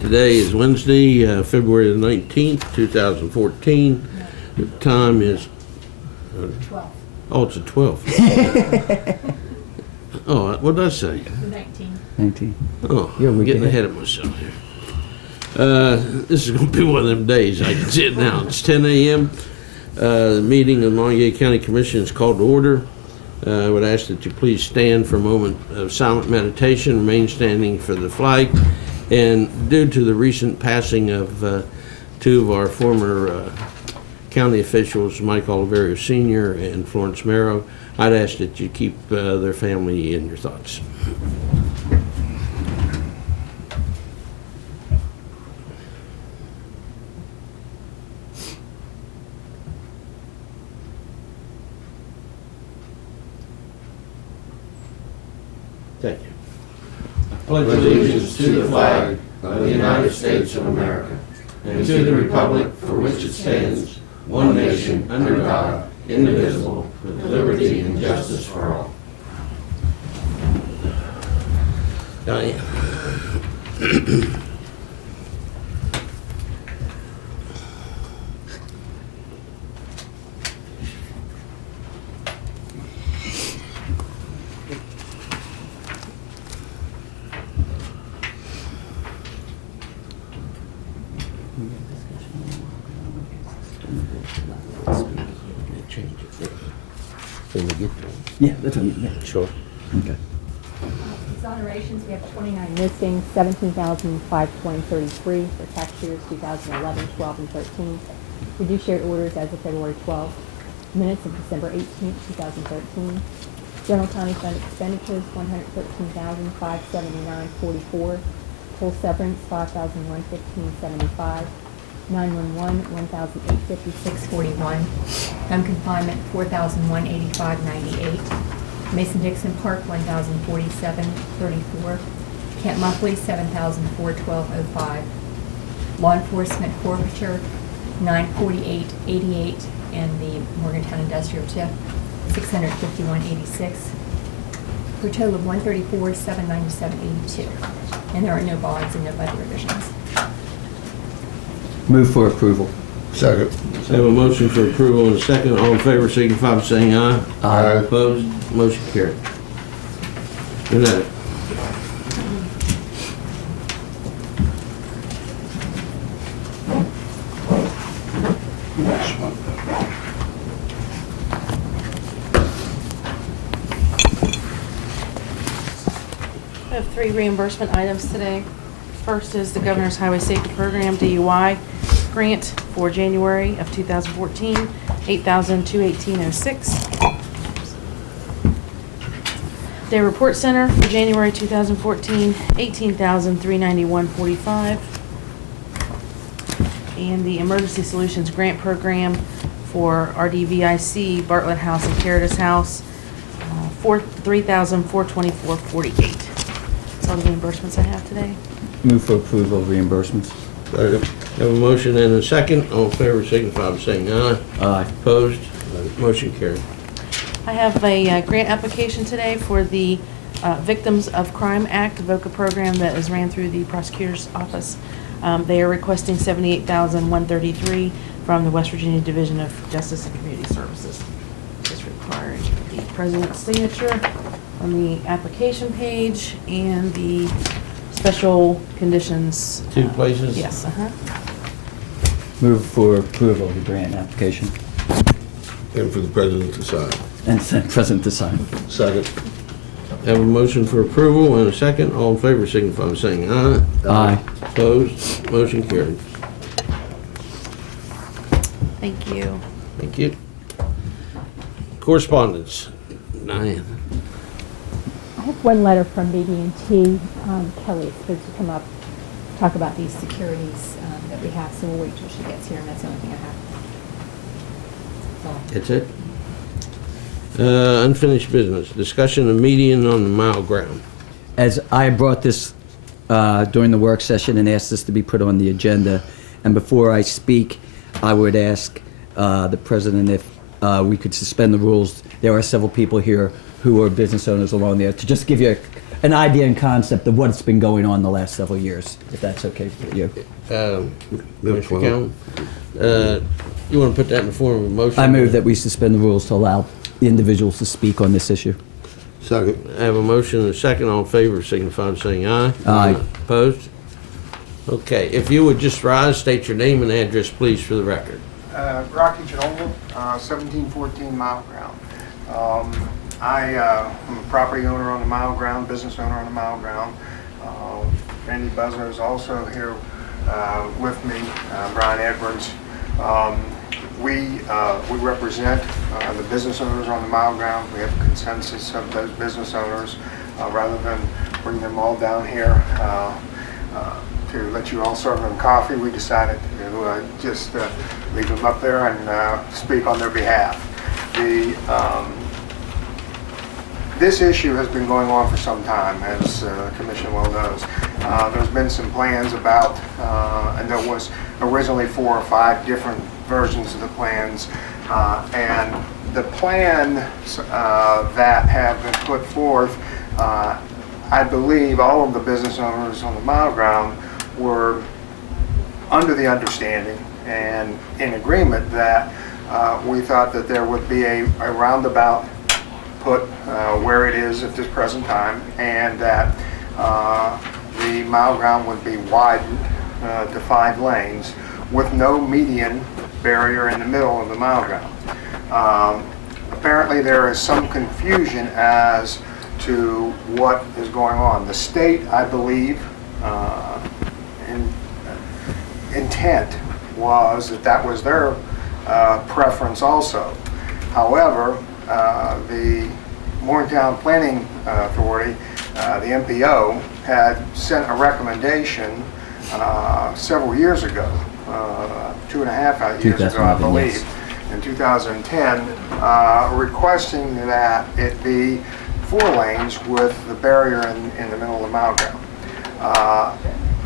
Today is Wednesday, February the 19th, 2014. The time is 12. Oh, it's a 12. Oh, what did I say? 19. 19. Oh, You're a I'm week getting ahead. ahead of myself here. This is going to be one of them days. I can see it now. It's 10 a.m. The meeting of the Monongalia County Commission is called to order. I would ask that you please stand for a moment of silent meditation, remain standing for the flag. And due to the recent passing of two of our former county officials, Mike Oliverio Sr. and Florence Merrow, I'd ask that you keep their family in your thoughts. Thank you. Pledge allegiance to the flag of the United States of America and to the republic for which it stands, one nation, under God, indivisible, with liberty and justice for all. Diane. Change it when we get to it. Yeah, that's what I mean. Yeah. Sure. Okay. Exonerations, we have 29 missing, 17,520.33 for tax years 2011, 12, and 13. Fiduciary orders as of February 12th. Minutes of December 18th, 2013. General county fund expenditures, 113,579.44. Full severance, 5,115.75. 911, 1,856.41. Home confinement, 4,185.98. Mason-Dixon Park, 1,047.34. Camp Monthly, 7,412.05. Law enforcement forfeiture, 948.88, and the Morgantown Industrial TIF, 651.86, for a total of 134,797.82. And there are no bonds and no budget revisions. Move for approval. Second. So I have a motion for approval and a second. All in favor signify by saying aye. Aye. Opposed? Motion carried. Good night. I have 3 reimbursement items today. First is the Governor's Highway Safety Program DUI grant for January of 2014, $8,218.06. Day Report Center for January 2014, $18,391.45. And the Emergency Solutions Grant Program for RDVIC, Bartlett House and Caritas House, $3,424.48. That's all the reimbursements I have today. Move for approval of reimbursements. Second. Have a motion and a second. All in favor signify by saying aye. Aye. Opposed? Motion carried. I have a grant application today for the Victims of Crime Act VOCA program that is ran through the prosecutor's office. They are requesting $78,133 from the West Virginia Division of Justice and Community Services. This requires the president's signature on the application page and the special conditions. 2 places? Yes, Move for approval of the grant application And for the president to sign. and send present to sign. Second. Have a motion for approval and a second. All in favor signify by saying aye. Aye. Opposed? Motion carried. Thank you. Thank you. Correspondence. Diane. I have one letter from BB&T. Kelly is supposed to come up, talk about these securities that we have, so we'll wait till she gets here, and that's the only thing I have. That's it? Unfinished business. Discussion of median on the mile ground. As I brought this during the work session and asked this to be put on the agenda, and before I speak, I would ask the president if we could suspend the rules. There are several people here who are business owners along there, to just give you an idea and concept of what's been going on the last several years, if that's okay with you. Mr. Campbell, you want to put that in the form of a motion? I move that we suspend the rules to allow the individuals to speak on this issue. Second. I have a motion and a second. All in favor, signify by saying aye. Aye. Opposed? Okay, if you would just rise, state your name and address, please, for the record. Rocky Genova, 1714 Mile Ground. I am a property owner on the Mile Ground, business owner on the Mile Ground. Randy Buzzer is also here with me, Brian Edwards. We represent the business owners on the Mile Ground. We have a consensus of those business owners. Rather than bring them all down here to let you all serve them coffee, we decided to just leave them up there and speak on their behalf. This issue has been going on for some time, as the Commission well knows. There's been some plans about, and there was originally 4 or 5 different versions of the plans, and the plan that have been put forth, I believe all of the business owners on the Mile Ground were under the understanding and in agreement that we thought that there would be a roundabout put where it is at this present time, and that the Mile Ground would be widened to 5 lanes with no median barrier in the middle of the Mile Ground. Apparently there is some confusion as to what is going on. The state, I believe, intent was that that was their preference also. However, the Morgantown Planning Authority, the MPO, had sent a recommendation several years ago, 2.5 years ago, I believe, yes. in 2010, requesting that it be 4 lanes with the barrier in the middle of the Mile Ground.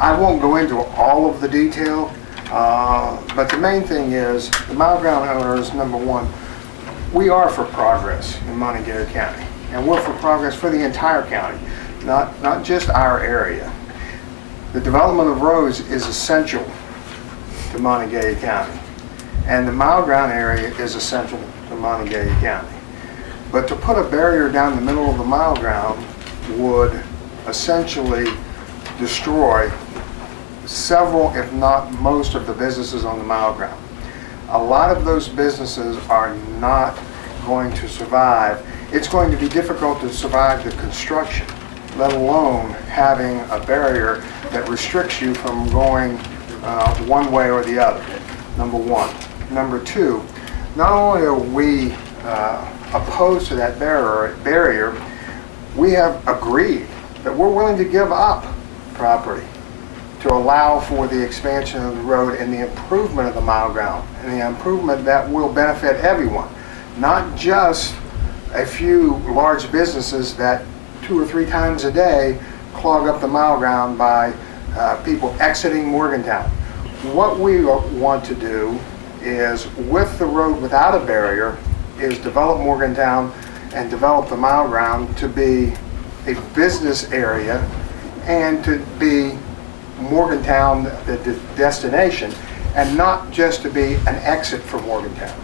I won't go into all of the detail, but the main thing is the Mile Ground owners, number one, we are for progress in Monongalia County, and we're for progress for the entire county, not just our area. The development of roads is essential to Monongalia County, and the Mile Ground area is essential to Monongalia County. But to put a barrier down the middle of the Mile Ground would essentially destroy several, if not most, of the businesses on the Mile Ground. A lot of those businesses are not going to survive. It's going to be difficult to survive the construction, let alone having a barrier that restricts you from going one way or the other, number one. Number two, not only are we opposed to that barrier, we have agreed that we're willing to give up property to allow for the expansion of the road and the improvement of the Mile Ground, and the improvement that will benefit everyone, not just a few large businesses that 2 or 3 times a day clog up the Mile Ground by people exiting Morgantown. What we want to do is, with the road without a barrier, is develop Morgantown and develop the Mile Ground to be a business area and to be Morgantown the destination, and not just to be an exit for Morgantown.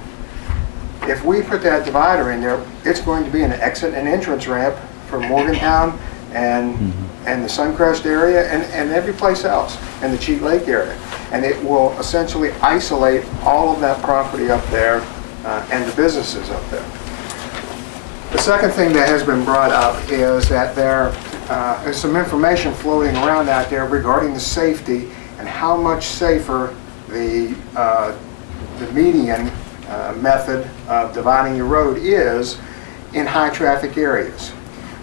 If we put that divider in there, it's going to be an exit and entrance ramp for Morgantown and the Suncrest area and every place else, and the Cheat Lake area. And it will essentially isolate all of that property up there and the businesses up there. The second thing that has been brought up is that there is some information floating around out there regarding the safety and how much safer the median method of dividing your road is in high traffic areas.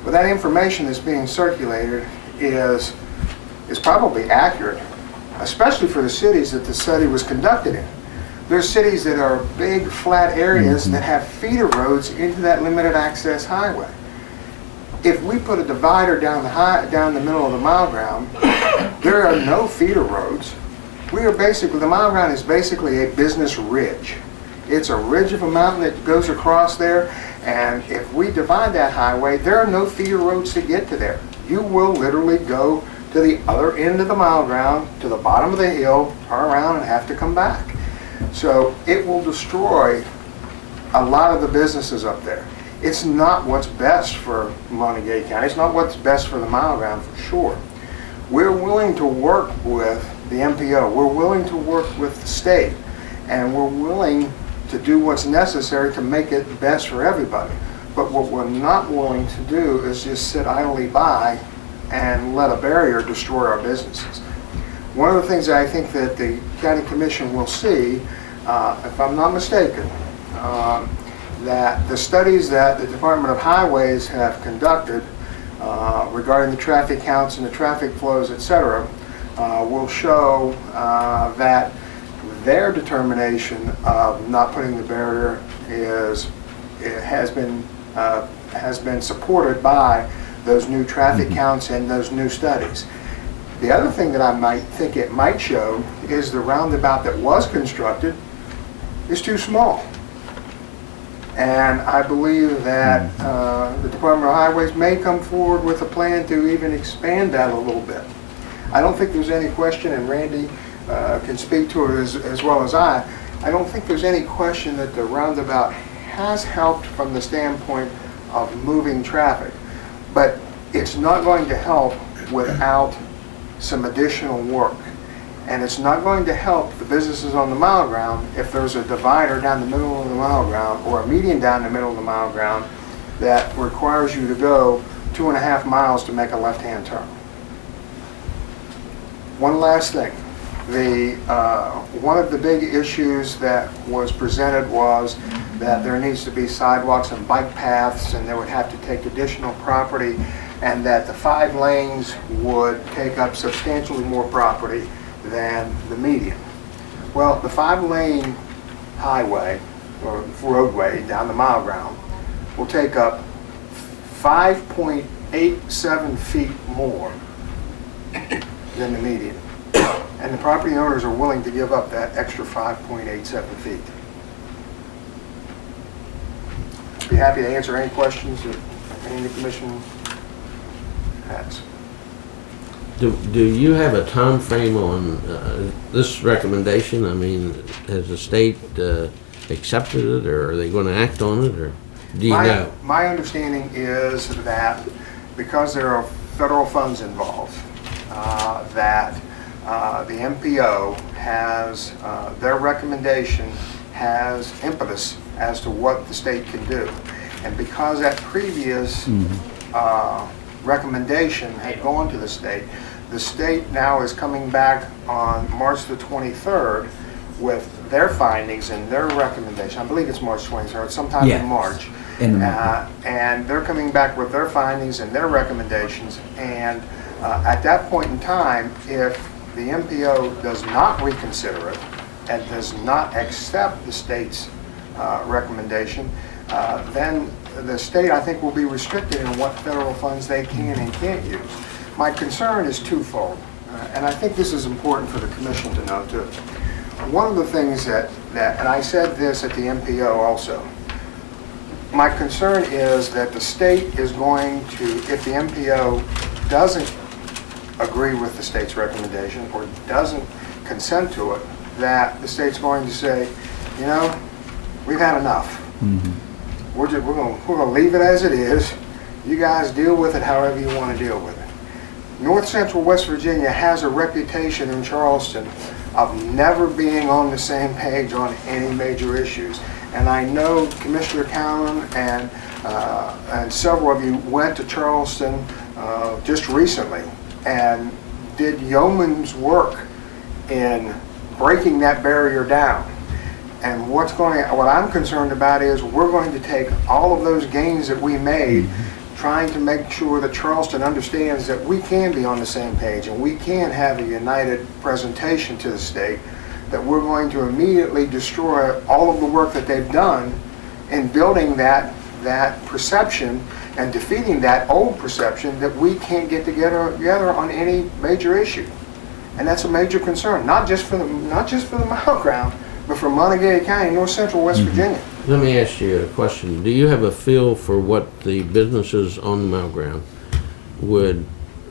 Well, that information that's being circulated is probably accurate, especially for the cities that the study was conducted in. There's cities that are big flat areas that have feeder roads into that limited access highway. If we put a divider down the middle of the Mile Ground, there are no feeder roads. The Mile Ground is basically a business ridge. It's a ridge of a mountain that goes across there, and if we divide that highway, there are no feeder roads to get to there. You will literally go to the other end of the mile ground, to the bottom of the hill, turn around and have to come back. So it will destroy a lot of the businesses up there. It's not what's best for Monongalia County. It's not what's best for the mile ground for sure. We're willing to work with the MPO. We're willing to work with the state. And we're willing to do what's necessary to make it best for everybody. But what we're not willing to do is just sit idly by and let a barrier destroy our businesses. One of the things that I think that the County Commission will see, if I'm not mistaken, that the studies that the Department of Highways have conducted regarding the traffic counts and the traffic flows, etc., will show that their determination of not putting the barrier has been supported by those new traffic counts and those new studies. The other thing that I might think it might show is the roundabout that was constructed is too small. And I believe that the Department of Highways may come forward with a plan to even expand that a little bit. I don't think there's any question, and Randy can speak to it as well as I don't think there's any question that the roundabout has helped from the standpoint of moving traffic. But it's not going to help without some additional work. And it's not going to help the businesses on the mile ground if there's a divider down the middle of the mile ground or a median down the middle of the mile ground that requires you to go 2.5 miles to make a left-hand turn. One last thing. One of the big issues that was presented was that there needs to be sidewalks and bike paths, and they would have to take additional property, and that the 5 lanes would take up substantially more property than the median. Well, the 5-lane highway or roadway down the mile ground will take up 5.87 feet more than the median. And the property owners are willing to give up that extra 5.87 feet. I'd be happy to answer any questions that any of the commission has. Do you have a time frame on this recommendation? I mean, has the state accepted it, or are they going to act on it, or do you know? My understanding is that because there are federal funds involved, that the MPO has, their recommendation has impetus as to what the state can do. And because that previous recommendation had gone to the state now is coming back on March the 23rd with their findings and their recommendation. I believe it's March 23rd, sometime in March. And they're coming back with their findings and their recommendations. And at that point in time, if the MPO does not reconsider it and does not accept the state's recommendation, then the state, I think, will be restricted in what federal funds they can and can't use. My concern is twofold, and I think this is important for the commission to know too. One of the things that and I said this at the MPO also, my concern is that the state is going to, if the MPO doesn't agree with the state's recommendation or doesn't consent to it, that the state's going to say, you know, we've had enough. We're going to leave it as it is. You guys deal with it however you want to deal with it. North Central West Virginia has a reputation in Charleston of never being on the same page on any major issues. And I know Commissioner Cowan and several of you went to Charleston just recently and did yeoman's work in breaking that barrier down. And what I'm concerned about is we're going to take all of those gains that we made, trying to make sure that Charleston understands that we can be on the same page and we can have a united presentation to the state, that we're going to immediately destroy all of the work that they've done in building that perception and defeating that old perception that we can't get together on any major issue. And that's a major concern, not just for the mile ground, but from Monongalia County, north central West Virginia. Let me ask you a question. Do you have a feel for what the businesses on the mile ground would,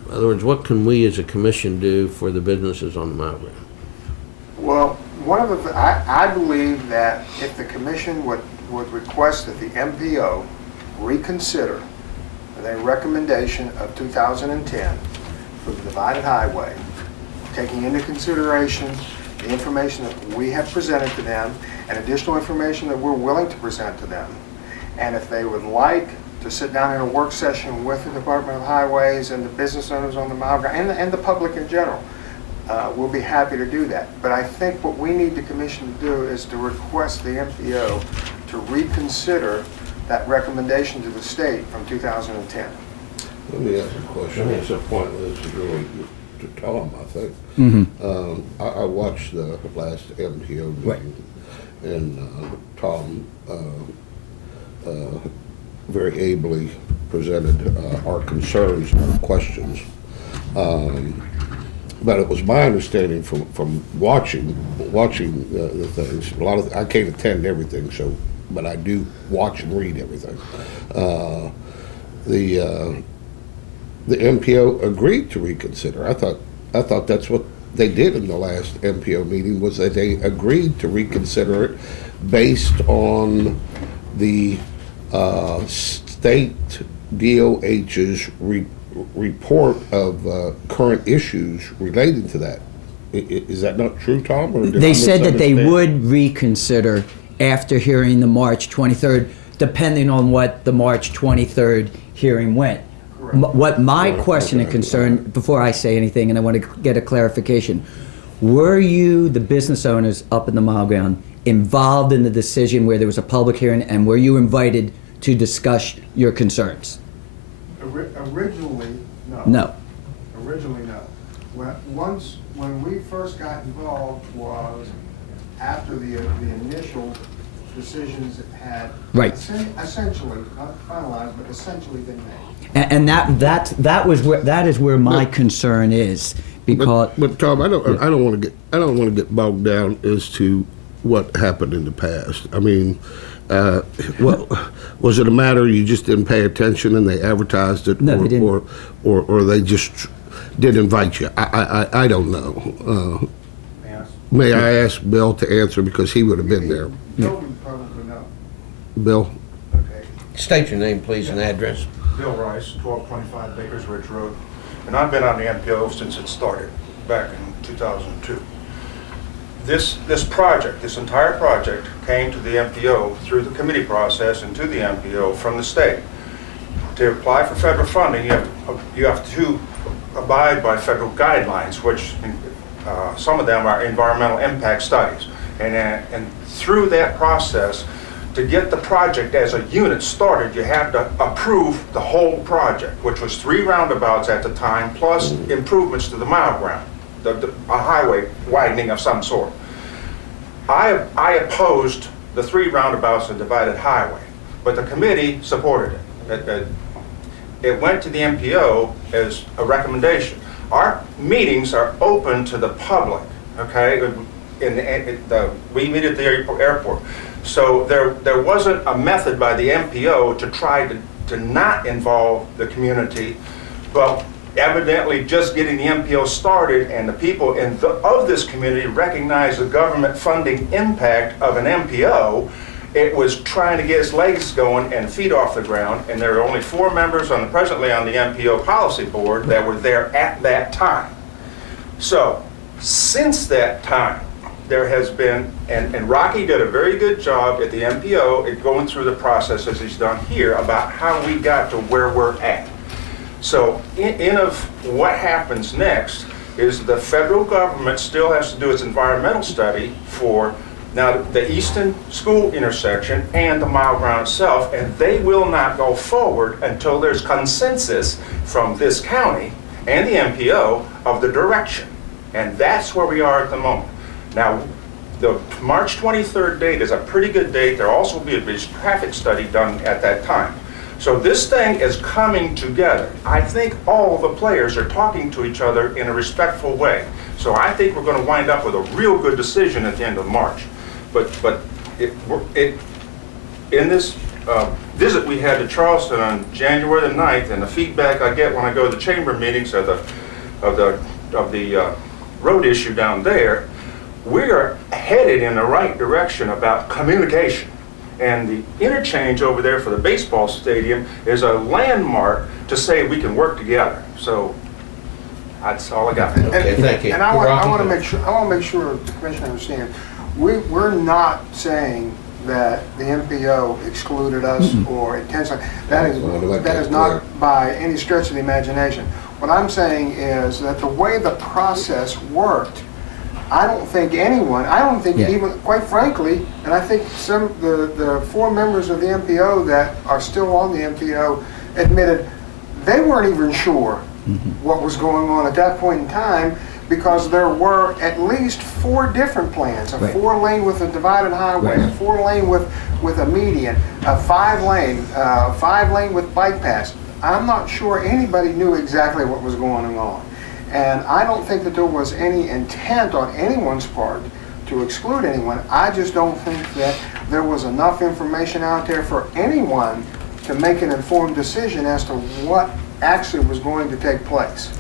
in other words, what can we as a commission do for the businesses on the mile ground? Well, I believe that if the commission would request that the MPO reconsider their recommendation of 2010 for the divided highway, taking into consideration the information that we have presented to them and additional information that we're willing to present to them. And if they would like to sit down in a work session with the Department of Highways and the business owners on the mile ground and the public in general, we'll be happy to do that. But I think what we need the commission to do is to request the MPO to reconsider that recommendation to the state from 2010. Let me ask a question. It's a point this is really to Tom, I think. I watched the last MPO meeting, and Tom very ably presented our concerns and our questions. But it was my understanding from watching the things. A lot of I can't attend everything, but I do watch and read everything. The MPO agreed to reconsider. I thought that's what they did in the last MPO meeting, was that they agreed to reconsider it based on the state DOH's report of current issues relating to that. Is that not true, Tom? Or They said that they would reconsider after hearing the March 23rd, depending on what the March 23rd hearing went. What my question and concern, before I say anything, and I want to get a clarification, were you, the business owners up in the mile ground, involved in the decision where there was a public hearing, and were you invited to discuss your concerns? Originally, no. No. Originally, no. When we first got involved was after the initial decisions that had essentially, not finalized, but essentially been made. And that is where my concern is, because. But Tom, I don't want to get bogged down as to what happened in the past. I mean, was it a matter you just didn't pay attention and they advertised it, no, they didn't. or they just didn't invite you? I don't know. May I ask Bill to answer, because he would have been there. Bill would probably know. Bill? Okay. State your name, please, and address. Bill Rice, 1225 Bakers Ridge Road, and I've been on the MPO since it started back in 2002. This entire project came to the MPO through the committee process and to the MPO from the state. To apply for federal funding, you have to abide by federal guidelines, which some of them are environmental impact studies. And through that process, to get the project as a unit started, you have to approve the whole project, which was 3 roundabouts at the time, plus improvements to the mile ground, a highway widening of some sort. I opposed the 3 roundabouts and divided highway, but the committee supported it. It went to the MPO as a recommendation. Our meetings are open to the public, okay? We meet at the airport. So there wasn't a method by the MPO to try to not involve the community, but evidently just getting the MPO started and the people of this community recognize the government funding impact of an MPO, it was trying to get its legs going and feet off the ground, and there are only 4 members presently on the MPO policy board that were there at that time. So since that time, there has been, and Rocky did a very good job at the MPO at going through the process as he's done here about how we got to where we're at. So what happens next is the federal government still has to do its environmental study for now the Easton School intersection and the mile ground itself, and they will not go forward until there's consensus from this county and the MPO of the direction. And that's where we are at the moment. Now, the March 23rd date is a pretty good date. There'll also be a traffic study done at that time. So this thing is coming together. I think all the players are talking to each other in a respectful way. So I think we're going to wind up with a real good decision at the end of March. but in this visit we had to Charleston on January the 9th, and the feedback I get when I go to the chamber meetings of the road issue down there, we are headed in the right direction about communication. And the interchange over there for the baseball stadium is a landmark to say we can work together. So that's all I got. Okay, thank you. And I want to make sure the commission understands. We're not saying that the MPO excluded us or intentionally. That is not by any stretch of the imagination. What I'm saying is that the way the process worked, I don't think even, quite frankly, and I think the 4 members of the MPO that are still on the MPO admitted they weren't even sure what was going on at that point in time, because there were at least 4 different plans: a 4-lane with a divided highway, a 4-lane with a median, a 5-lane with bike paths. I'm not sure anybody knew exactly what was going on. And I don't think that there was any intent on anyone's part to exclude anyone. I just don't think that there was enough information out there for anyone to make an informed decision as to what actually was going to take place.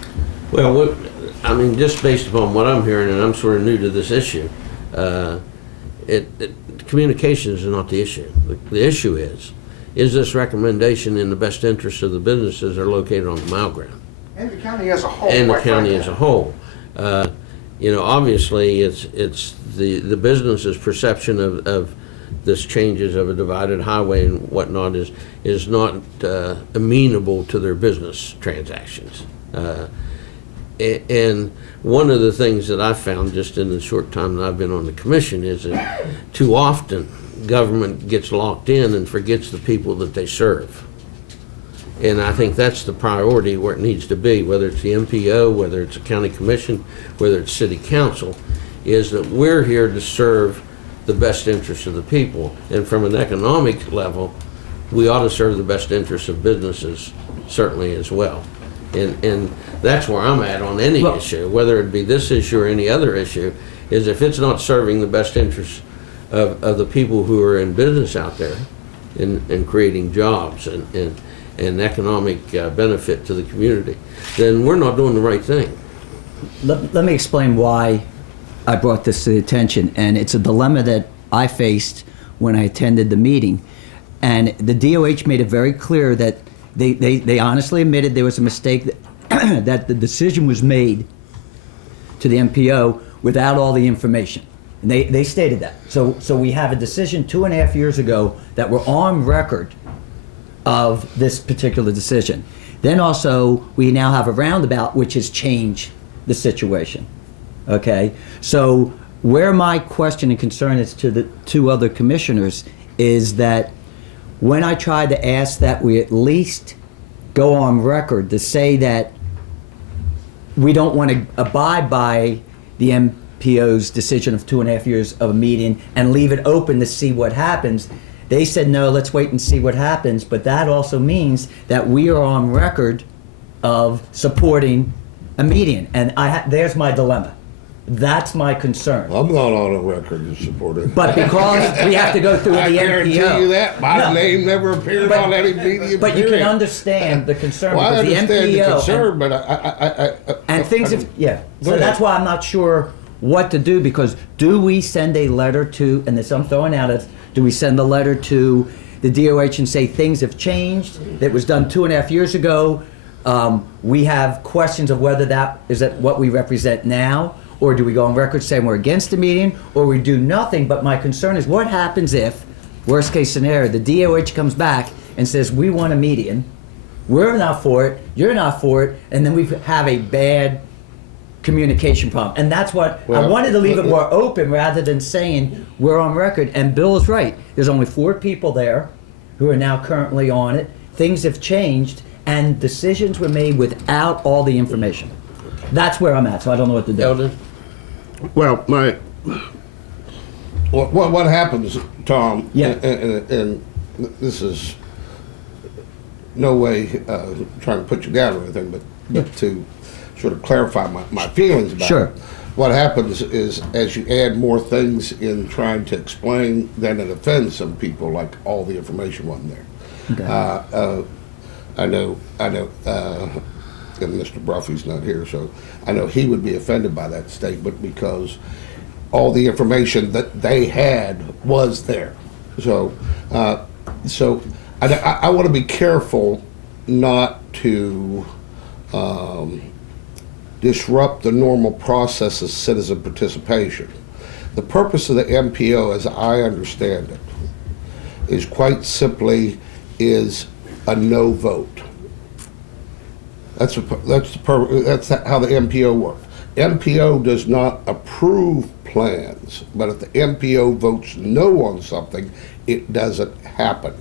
Well, I mean, just based upon what I'm hearing, and I'm sort of new to this issue, communications is not the issue. The issue is this recommendation in the best interest of the businesses that are located on the mile ground? And the county as a whole. And the county as a whole. Obviously, it's the business's perception of this changes of a divided highway and whatnot is not amenable to their business transactions. And one of the things that I've found just in the short time that I've been on the commission is that too often government gets locked in and forgets the people that they serve. And I think that's the priority where it needs to be, whether it's the MPO, whether it's a county commission, whether it's city council, is that we're here to serve the best interests of the people. And from an economic level, we ought to serve the best interests of businesses certainly as well. And that's where I'm at on any issue, whether it be this issue or any other issue, is if it's not serving the best interests of the people who are in business out there and creating jobs and economic benefit to the community, then we're not doing the right thing. Let me explain why I brought this to the attention, and it's a dilemma that I faced when I attended the meeting. And the DOH made it very clear that they honestly admitted there was a mistake, that the decision was made to the MPO without all the information. And they stated that. So we have a decision 2.5 years ago that we're on record of this particular decision. Then also, we now have a roundabout which has changed the situation. Okay? So where my question and concern is to the 2 other commissioners is that when I tried to ask that we at least go on record to say that we don't want to abide by the MPO's decision of 2.5 years of a meeting and leave it open to see what happens, they said, no, let's wait and see what happens. But that also means that we are on record of supporting a median. And there's my dilemma. That's my concern. I'm not on a record to support it. But because we have to go through the MPO. I guarantee you that. My name never appeared on any media. But you can understand the concern. Well, I understand the concern, and, but I things have, So that's why I'm not sure what to do, because do we send a letter to, and this I'm throwing out as, do we send a letter to the DOH and say things have changed, that was done 2.5 years ago, we have questions of whether that is that what we represent now, or do we go on record saying we're against the median, or we do nothing? But my concern is what happens if, worst case scenario, the DOH comes back and says we want a median, we're not for it, you're not for it, and then we have a bad communication problem. And that's what I wanted to leave it more open rather than saying we're on record. And Bill is right. There's only 4 people there who are now currently on it. Things have changed, and decisions were made without all the information. That's where I'm at, so I don't know what to do. Eldon? Well, what happens, Tom, Yeah. and this is no way trying to put you down or anything, but to sort of clarify my feelings about Sure. what happens is as you add more things in trying to explain, then it offends some people, like all the information wasn't there. Okay. I know, and Mr. Bruffy's not here, so I know he would be offended by that statement because all the information that they had was there. So, I want to be careful not to disrupt the normal process of citizen participation. The purpose of the MPO, as I understand it, is quite simply is a no vote. That's how the MPO works. MPO does not approve plans, but if the MPO votes no on something, it doesn't happen.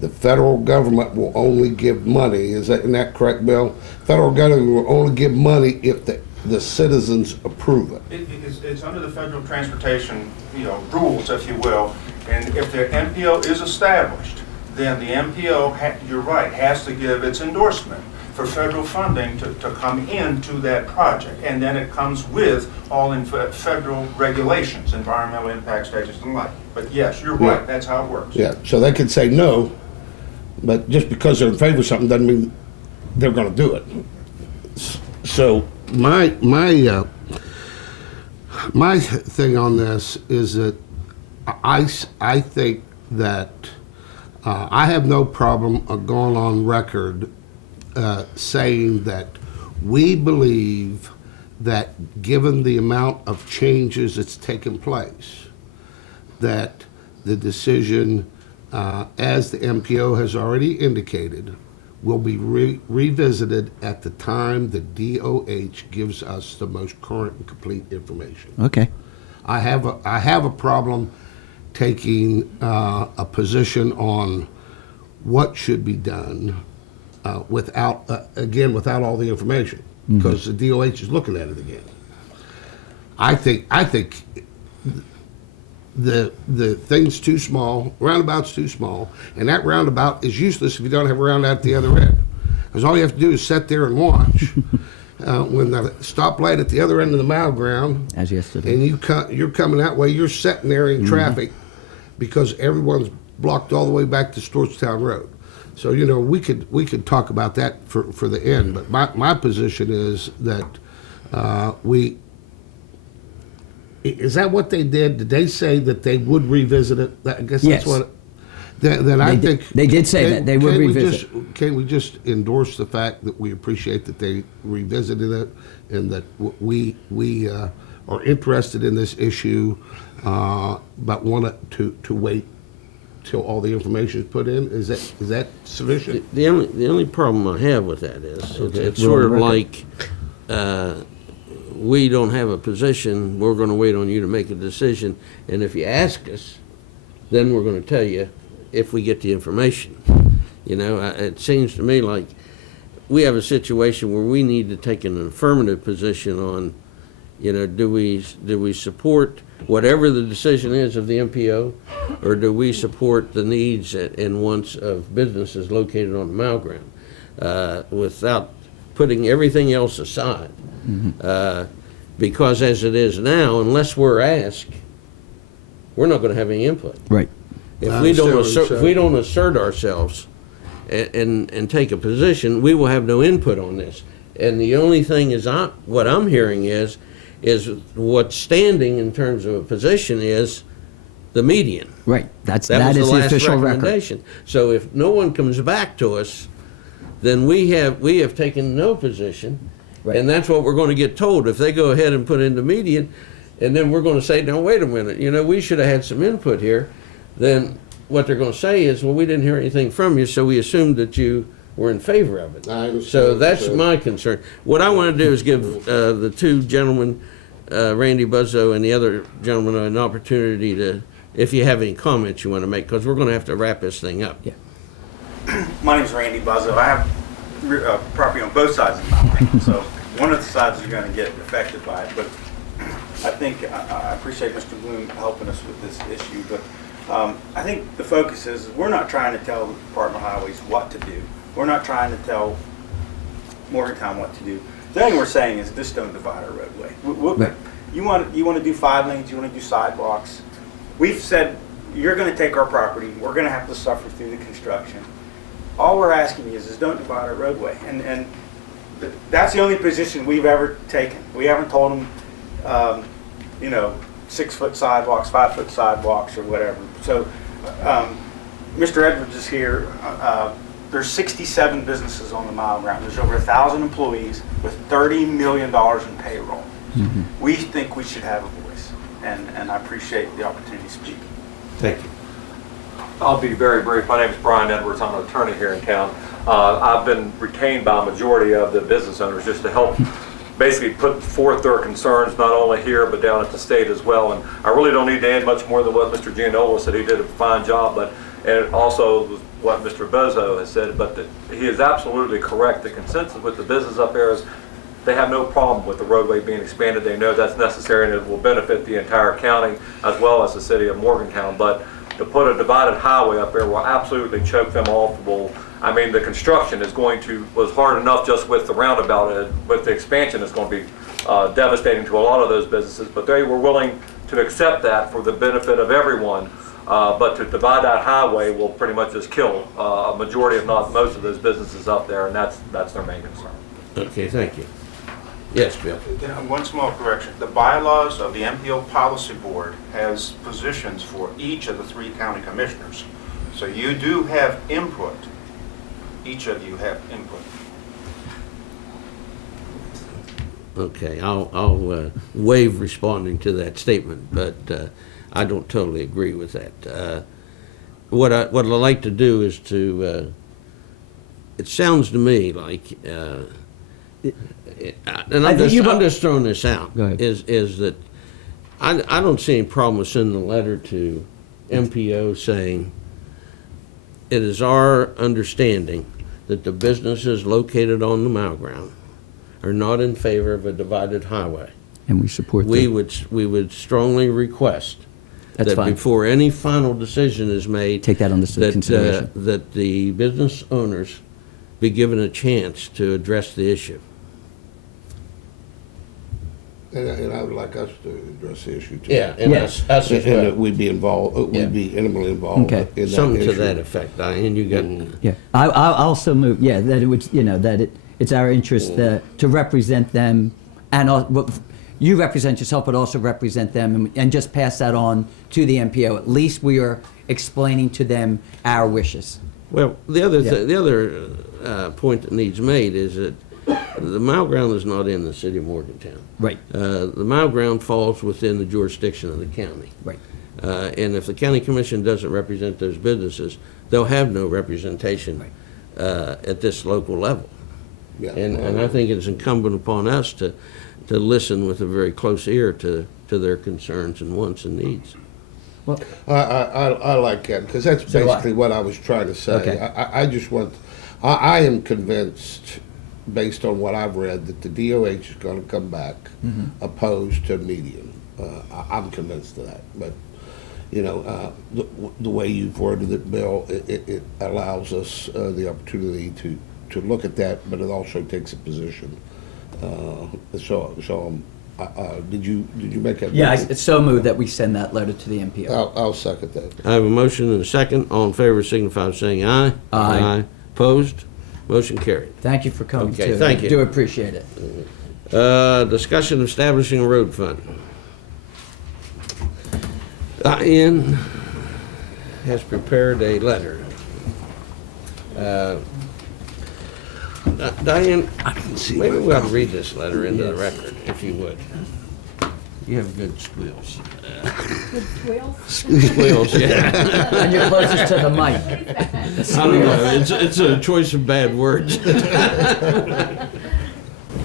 The federal government will only give money. Isn't that correct, Bill? Federal government will only give money if the citizens approve it. It's under the federal transportation, rules, if you will. And if the MPO is established, then the MPO, you're right, has to give its endorsement for federal funding to come into that project. And then it comes with all in federal regulations, environmental impact statements and the like. But yes, you're right, that's how it works. Yeah, so they could say no, but just because they're in favor of something doesn't mean they're going to do it. So my thing on this is that I think that I have no problem going on record saying that we believe that given the amount of changes that's taken place, that the decision, as the MPO has already indicated, will be revisited at the time the DOH gives us the most current and complete information. Okay. I have a problem taking a position on what should be done without all the information, because the DOH is looking at it again. I think the thing's too small, roundabout's too small, and that roundabout is useless if you don't have a roundabout at the other end. Because all you have to do is sit there and watch. When the stoplight at the other end of the mile ground, As yesterday. and you're coming that way, you're sitting there in traffic because everyone's blocked all the way back to Stewartstown Road. So we could talk about that for the end, but my position is that is that what they did? Did they say that they would revisit it? I guess Yes. that's what. Then I think they did say that they would revisit. Can we just endorse the fact that we appreciate that they revisited it, and that we are interested in this issue, but want to wait till all the information is put in? Is that sufficient? The only problem I have with that is it's We're sort on of record. like we don't have a position. We're going to wait on you to make a decision, and if you ask us, then we're going to tell you if we get the information. It seems to me like we have a situation where we need to take an affirmative position on, do we support whatever the decision is of the MPO, or do we support the needs and wants of businesses located on the mile ground, without putting everything else aside? Because as it is now, unless we're asked, we're not going to have any input. Right. If we don't assert ourselves and take a position, we will have no input on this. And the only thing is, what I'm hearing is what's standing in terms of a position is the median. Right. That That was is the the last official record. recommendation. So if no one comes back to us, then we have taken no position, Right. and that's what we're going to get told. If they go ahead and put in the median, and then we're going to say, "No, wait a minute, we should have had some input here," then what they're going to say is, "Well, we didn't hear anything from you, so we assumed that you were in favor of it." I understand So what that's you're saying. my concern. What I want to do is give the two gentlemen, Randy Buzzo and the other gentleman, an opportunity to, if you have any comments you want to make, because we're going to have to wrap this thing up. Yeah. My name's Randy Buzzo. I have property on both sides of the mountain, so one of the sides is going to get affected by it. But I think I appreciate Mr. Bloom helping us with this issue. But I think the focus is we're not trying to tell the Department of Highways what to do. We're not trying to tell Morgantown what to do. The thing we're saying is just don't divide our roadway. Right. You want to do 5 lanes, you want to do sidewalks. We've said, you're going to take our property, we're going to have to suffer through the construction. All we're asking you is don't divide our roadway. And that's the only position we've ever taken. We haven't told them, 6-foot sidewalks, 5-foot sidewalks, or whatever. So, Mr. Edwards is here. There's 67 businesses on the mile ground. There's over 1,000 employees with $30 million in payroll. Mm-hmm. We think we should have a voice, and I appreciate the opportunity to speak. Thank you. I'll be very brief. My name is Brian Edwards. I'm an attorney here in town. I've been retained by a majority of the business owners just to help basically put forth their concerns, not only here, but down at the state as well. And I really don't need to add much more than what Mr. Gianola said. He did a fine job, and also what Mr. Bozo has said, but he is absolutely correct. The consensus with the business up there is they have no problem with the roadway being expanded. They know that's necessary and it will benefit the entire county as well as the city of Morgantown. But to put a divided highway up there will absolutely choke them off. The construction was hard enough just with the roundabout. With the expansion, it's going to be devastating to a lot of those businesses. But they were willing to accept that for the benefit of everyone. But to divide that highway will pretty much just kill a majority, if not most, of those businesses up there, and that's their main concern. Okay, thank you. Yes, Bill. One small correction. The bylaws of the MPO Policy Board has positions for each of the 3 county commissioners. So you do have input. Each of you have input. Okay, I'll waive responding to that statement, but I don't totally agree with that. What I'd like to do is to, it sounds to me like, and I'm just throwing this out, Go ahead. is that I don't see any problem with sending a letter to MPO saying it is our understanding that the businesses located on the mile ground are not in favor of a divided highway. And we support We that. would strongly request That's that fine. before any final decision is made, Take that under consideration. that the business owners be given a chance to address the issue. And I would like us to address the issue too. Yeah, and Yes. us as And well. that we'd be involved, Yeah. we'd be intimately involved Okay. in that Something to issue. that effect, Diane, you got, Yeah, I also move, that it would, that it's our interest to represent them, and you represent yourself, but also represent them, and just pass that on to the MPO. At least we are explaining to them our wishes. well, the other Yeah. point that needs made is that the mile ground is not in the city of Morgantown. Right. The mile ground falls within the jurisdiction of the county. Right. And if the county commission doesn't represent those businesses, they'll have no representation at this local level. Yeah. And I think it's incumbent upon us to listen with a very close ear to their concerns and wants and needs. Well, I like that, because that's So do I. basically what I was trying to say. Okay. I just want, I am convinced, based on what I've read, that the DOH is going to come back opposed to median. I'm convinced of that. But, the way you've worded it, Bill, it allows us the opportunity to look at that, but it also takes a position. Did you make that? yeah, motion? it's so moved that we send that letter to the MPO. I'll second that. I have a motion and a second. All in favor signify by saying aye. Aye. Opposed? Motion carried. Thank you for coming, Okay, too. thank you. Do appreciate it. Discussion of establishing a road fund. Diane has prepared a letter. Diane, maybe we ought to read this letter into the record, if you would. You have good squeals. Good squeals? Squeals, yeah. And you're closest to the mic. I don't know, it's a choice of bad words.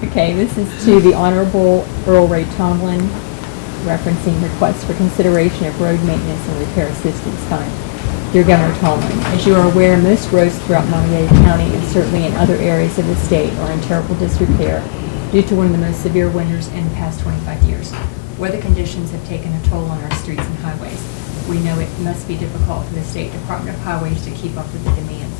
Okay, this is to the Honorable Earl Ray Tomlin, referencing requests for consideration of road maintenance and repair assistance fund. Dear Governor Tomlin, as you are aware, most roads throughout Monongalia County and certainly in other areas of the state are in terrible disrepair due to one of the most severe winters in the past 25 years. Weather conditions have taken a toll on our streets and highways. We know it must be difficult for the State Department of Highways to keep up with the demands.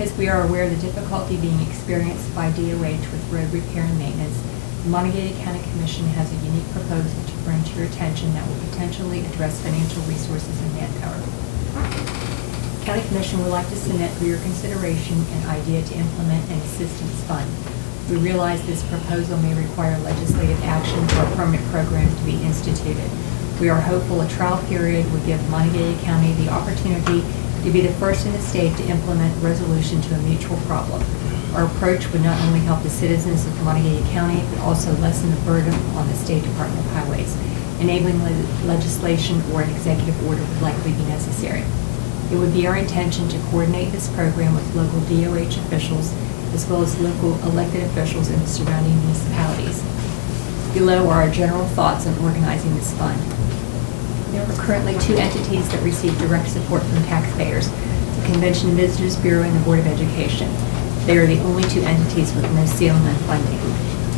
Because we are aware of the difficulty being experienced by DOH with road repair and maintenance, the Monongalia County Commission has a unique proposal to bring to your attention that will potentially address financial resources and manpower. County Commission would like to submit for your consideration an idea to implement an assistance fund. We realize this proposal may require legislative action for a permanent program to be instituted. We are hopeful a trial period would give Monongalia County the opportunity to be the first in the state to implement resolution to a mutual problem. Our approach would not only help the citizens of Monongalia County, but also lessen the burden on the State Department of Highways. Enabling legislation or an executive order would likely be necessary. It would be our intention to coordinate this program with local DOH officials as well as local elected officials in the surrounding municipalities. Below are our general thoughts on organizing this fund. There are currently 2 entities that receive direct support from taxpayers, the Convention and Visitors Bureau and the Board of Education. They are the only 2 entities with no ceiling on funding.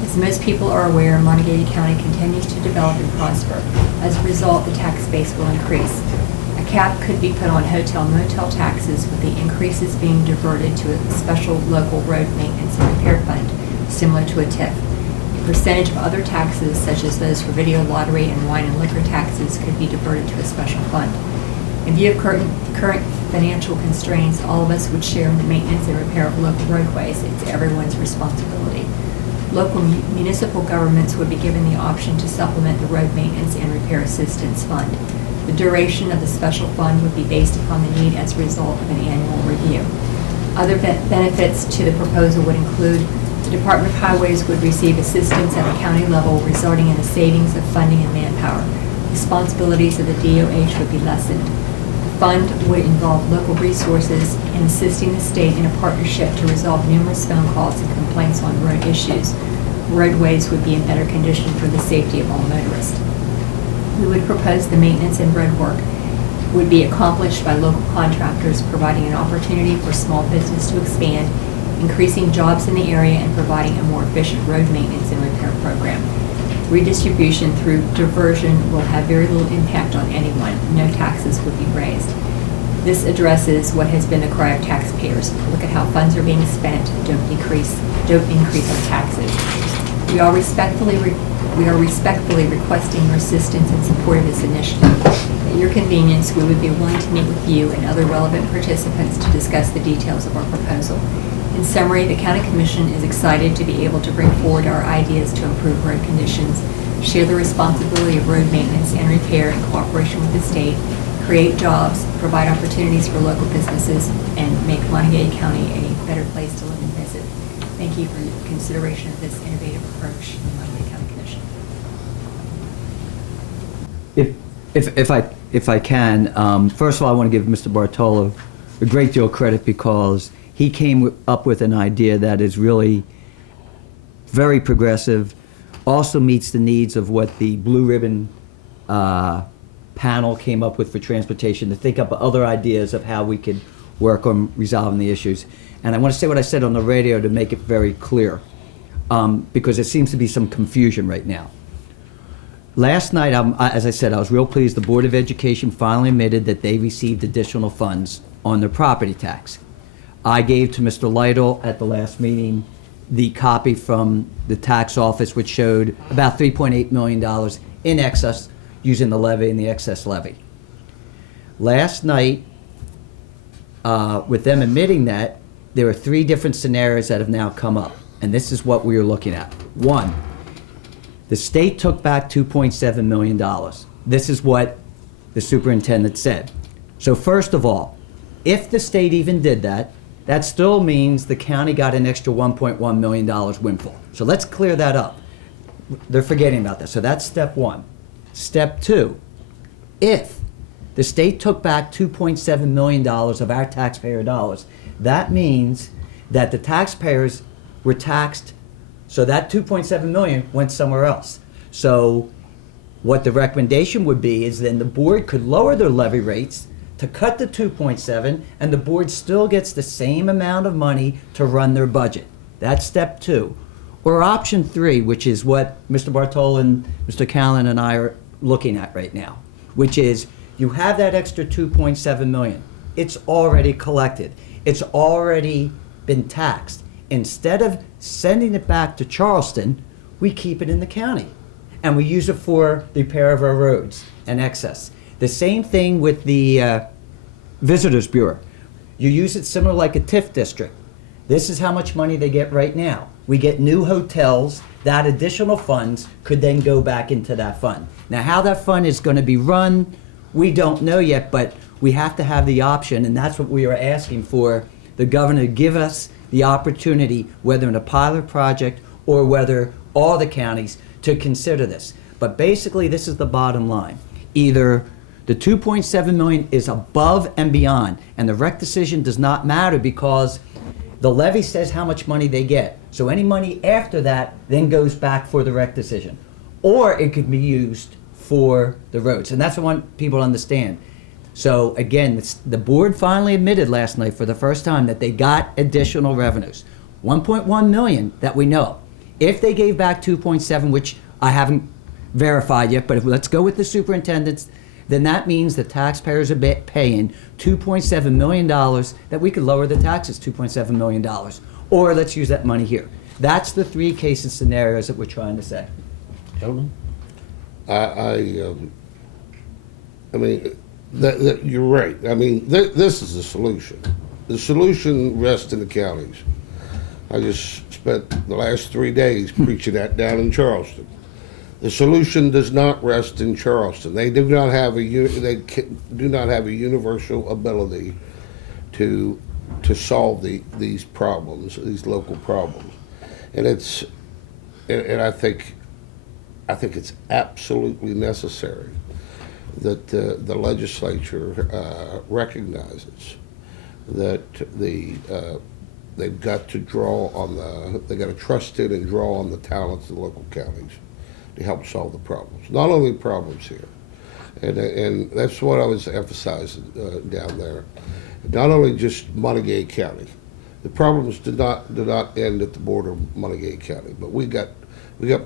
As most people are aware, Monongalia County continues to develop and prosper. As a result, the tax base will increase. A cap could be put on hotel and motel taxes, with the increases being diverted to a special local road maintenance and repair fund, similar to a TIF. A percentage of other taxes, such as those for video lottery and wine and liquor taxes, could be diverted to a special fund. In view of current financial constraints, all of us would share in the maintenance and repair of local roadways. It's everyone's responsibility. Local municipal governments would be given the option to supplement the road maintenance and repair assistance fund. The duration of the special fund would be based upon the need as a result of an annual review. Other benefits to the proposal would include the Department of Highways would receive assistance at the county level, resulting in a savings of funding and manpower. Responsibilities of the DOH would be lessened. The fund would involve local resources in assisting the state in a partnership to resolve numerous phone calls and complaints on road issues. Roadways would be in better condition for the safety of all motorists. We would propose the maintenance and road work would be accomplished by local contractors, providing an opportunity for small business to expand, increasing jobs in the area, and providing a more efficient road maintenance and repair program. Redistribution through diversion will have very little impact on anyone. No taxes would be raised. This addresses what has been the cry of taxpayers. Look at how funds are being spent. Don't increase our taxes. We are respectfully requesting your assistance in support of this initiative. At your convenience, we would be willing to meet with you and other relevant participants to discuss the details of our proposal. In summary, the County Commission is excited to be able to bring forward our ideas to improve road conditions, share the responsibility of road maintenance and repair in cooperation with the state, create jobs, provide opportunities for local businesses, and make Monongalia County a better place to live and visit. Thank you for your consideration of this innovative approach in the Monongalia County Commission. If I can, first of all, I want to give Mr. Bartolo a great deal of credit because he came up with an idea that is really very progressive, also meets the needs of what the Blue Ribbon panel came up with for transportation, to think up other ideas of how we could work on resolving the issues. And I want to say what I said on the radio to make it very clear, because there seems to be some confusion right now. Last night, as I said, I was real pleased the Board of Education finally admitted that they received additional funds on their property tax. I gave to Mr. Lytle at the last meeting the copy from the tax office, which showed about $3.8 million in excess using the levy and the excess levy. Last night, with them admitting that, there are 3 different scenarios that have now come up, and this is what we are looking at. 1, the state took back $2.7 million. This is what the superintendent said. So first of all, if the state even did that, that still means the county got an extra $1.1 million windfall. So let's clear that up. They're forgetting about that. So that's step 1. Step 2, if the state took back $2.7 million of our taxpayer dollars, that means that the taxpayers were taxed, so that $2.7 million went somewhere else. So what the recommendation would be is then the board could lower their levy rates to cut the 2.7, and the board still gets the same amount of money to run their budget. That's step 2. Or option 3, which is what Mr. Bartolo and Mr. Callan and I are looking at right now, which is you have that extra 2.7 million. It's already collected. It's already been taxed. Instead of sending it back to Charleston, we keep it in the county. And we use it for the repair of our roads and excess. The same thing with the Visitors Bureau. You use it similar like a TIF district. This is how much money they get right now. We get new hotels. That additional funds could then go back into that fund. Now, how that fund is going to be run, we don't know yet, but we have to have the option, and that's what we are asking for, the governor to give us the opportunity, whether in a pilot project or whether all the counties, to consider this. But basically, this is the bottom line. Either the 2.7 million is above and beyond, and the rec decision does not matter because the levy says how much money they get. So any money after that then goes back for the rec decision. Or it could be used for the roads. And that's what I want people to understand. So again, the board finally admitted last night for the first time that they got additional revenues. 1.1 million that we know. If they gave back 2.7, which I haven't verified yet, but let's go with the superintendents, then that means the taxpayers are paying $2.7 million that we could lower the taxes $2.7 million. Or let's use that money here. That's the three cases scenarios that we're trying to say. Sheldon? I mean, you're right. I mean, this is the solution. The solution rests in the counties. I just spent the last 3 days preaching that down in Charleston. The solution does not rest in Charleston. They do not have a universal ability to solve these problems, these local problems, and I think it's absolutely necessary that the legislature recognizes that they've got to they got to trust in and draw on the talents of the local counties to help solve the problems. Not only problems here, and that's what I was emphasizing down there. Not only just Monongalia County. The problems did not end at the border of Monongalia County, but we got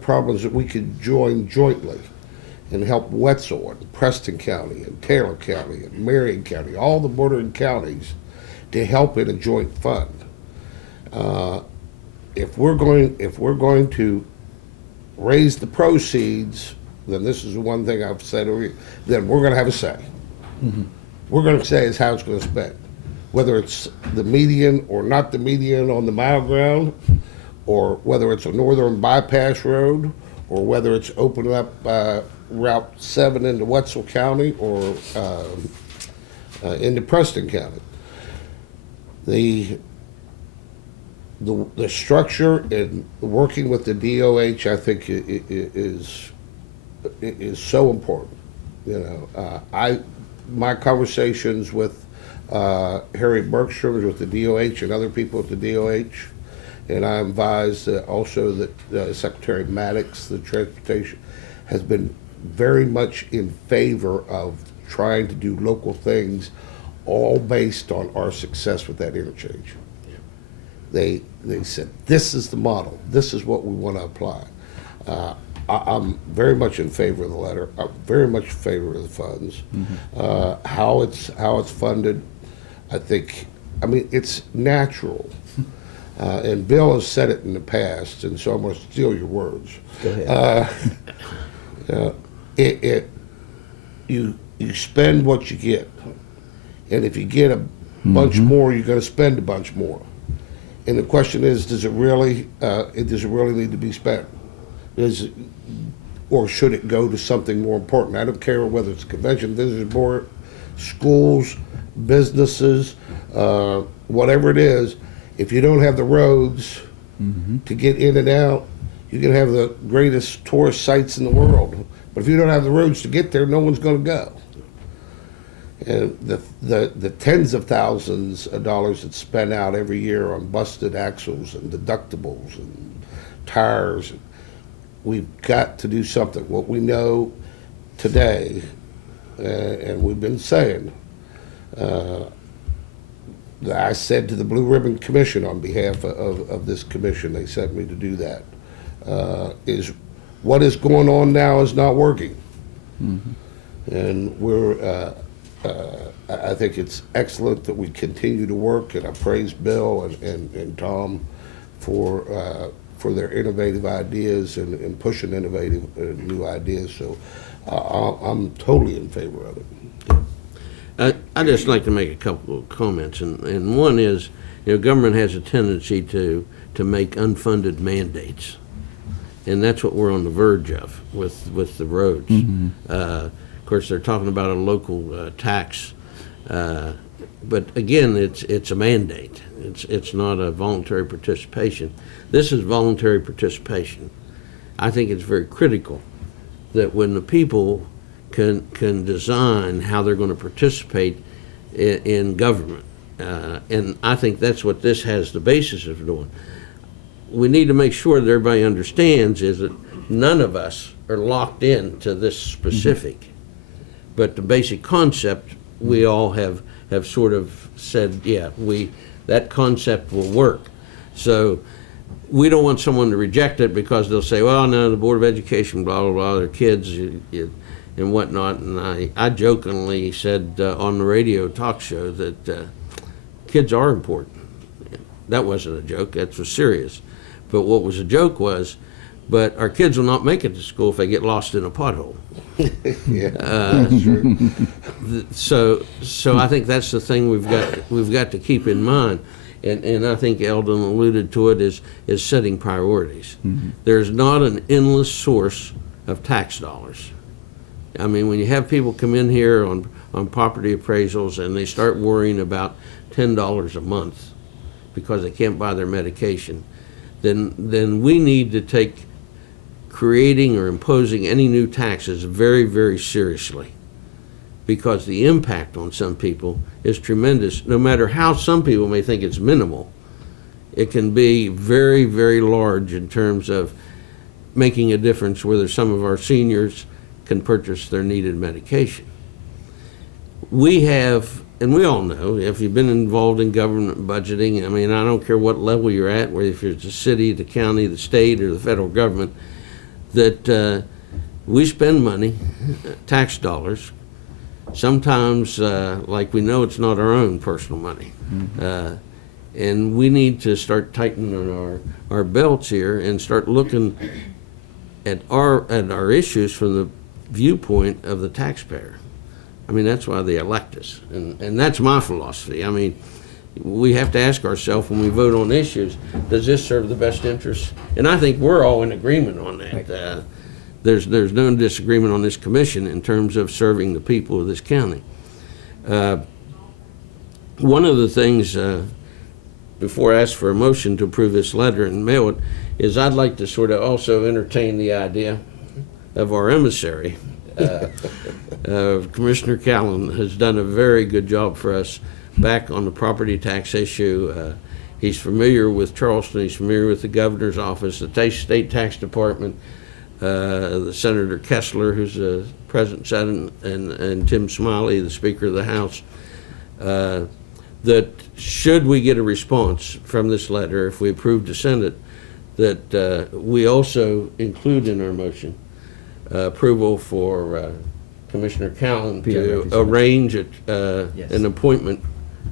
problems that we could join jointly and help Wetzel and Preston County and Taylor County and Marion County, all the bordering counties, to help in a joint fund. If we're going to raise the proceeds, then this is the one thing I've said over here, then we're going to have a say. Mm-hmm. We're going to say is how it's going to spend. Whether it's the median or not the median on the mile ground, or whether it's a northern bypass road, or whether it's opening up Route 7 into Wetzel County or into Preston County. The structure and working with the DOH, I think, is so important. You know, my conversations with Harry Bergstrom with the DOH and other people at the DOH, and I'm advised also that Secretary Maddox, the transportation, has been very much in favor of trying to do local things, all based on our success with that interchange. They said, this is the model, this is what we want to apply. I'm very much in favor of the letter. I'm very much in favor of the funds. Mm-hmm. How it's funded, I mean, it's natural. And Bill has said it in the past, and so I'm going to steal your words. Go ahead. You spend what you get, and if you get a bunch more, you're going to spend a bunch more. And the question is, does it really need to be spent? Or should it go to something more important? I don't care whether it's a convention visitors board, schools, businesses, whatever it is. If you don't have the roads to get in and out, you can have the greatest tourist sites in the world. But if you don't have the roads to get there, no one's going to go. And the tens of thousands of dollars that's spent out every year on busted axles and deductibles and tires, we've got to do something. What we know today, and we've been saying, I said to the Blue Ribbon Commission on behalf of this commission, they sent me to do that, is what is going on now is not working. Mm-hmm. And I think it's excellent that we continue to work, and I praise Bill and Tom for their innovative ideas and pushing innovative new ideas. So I'm totally in favor of it. I'd just like to make a couple of comments, and one is, government has a tendency to make unfunded mandates, and that's what we're on the verge of with the roads. Mm-hmm. Of course, they're talking about a local tax, but again, it's a mandate. It's not a voluntary participation. This is voluntary participation. I think it's very critical that when the people can design how they're going to participate in government, and I think that's what this has the basis of doing. We need to make sure that everybody understands is that none of us are locked in to this specific, but the basic concept we all have sort of said, yeah, that concept will work. So we don't want someone to reject it because they'll say, well, no, the Board of Education, blah, blah, blah, their kids and whatnot. And I jokingly said on the radio talk show that kids are important. That wasn't a joke, that was serious. But what was a joke was, but our kids will not make it to school if they get lost in a pothole. Yeah, that's true. So I think that's the thing we've got to keep in mind. And I think Eldon alluded to it, is setting priorities. Mm-hmm. There's not an endless source of tax dollars. I mean, when you have people come in here on property appraisals and they start worrying about $10 a month because they can't buy their medication, then we need to take creating or imposing any new taxes very, very seriously, because the impact on some people is tremendous. No matter how some people may think it's minimal, it can be very, very large in terms of making a difference whether some of our seniors can purchase their needed medication. We have, and we all know, if you've been involved in government budgeting, I mean, I don't care what level you're at, whether if it's the city, the county, the state, or the federal government, that we spend money, tax dollars, sometimes like we know it's not our own personal money. Mm-hmm. And we need to start tightening our belts here and start looking at our issues from the viewpoint of the taxpayer. I mean, that's why they elect us, and that's my philosophy. I mean, we have to ask ourselves when we vote on issues, does this serve the best interest? And I think we're all in agreement on that. Right. There's no disagreement on this commission in terms of serving the people of this county. One of the things, before I ask for a motion to approve this letter and mail it, is I'd like to sort of also entertain the idea of our emissary. Commissioner Callan has done a very good job for us back on the property tax issue. He's familiar with Charleston, he's familiar with the governor's office, the state tax department, the Senator Kessler, who's the President Senate, and Tim Smiley, the Speaker of the House, that should we get a response from this letter, if we approve to send it, that we also include in our motion approval for Commissioner Callan to arrange an appointment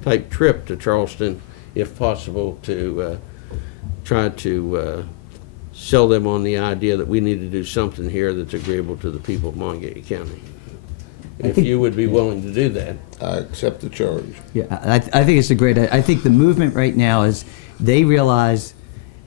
type trip to Charleston, if possible, to try to sell them on the idea that we need to do something here that's agreeable to the people of Monongalia County. If you would be willing to do that. I accept the charge. Yeah, I think it's a great idea. I think the movement right now is they realize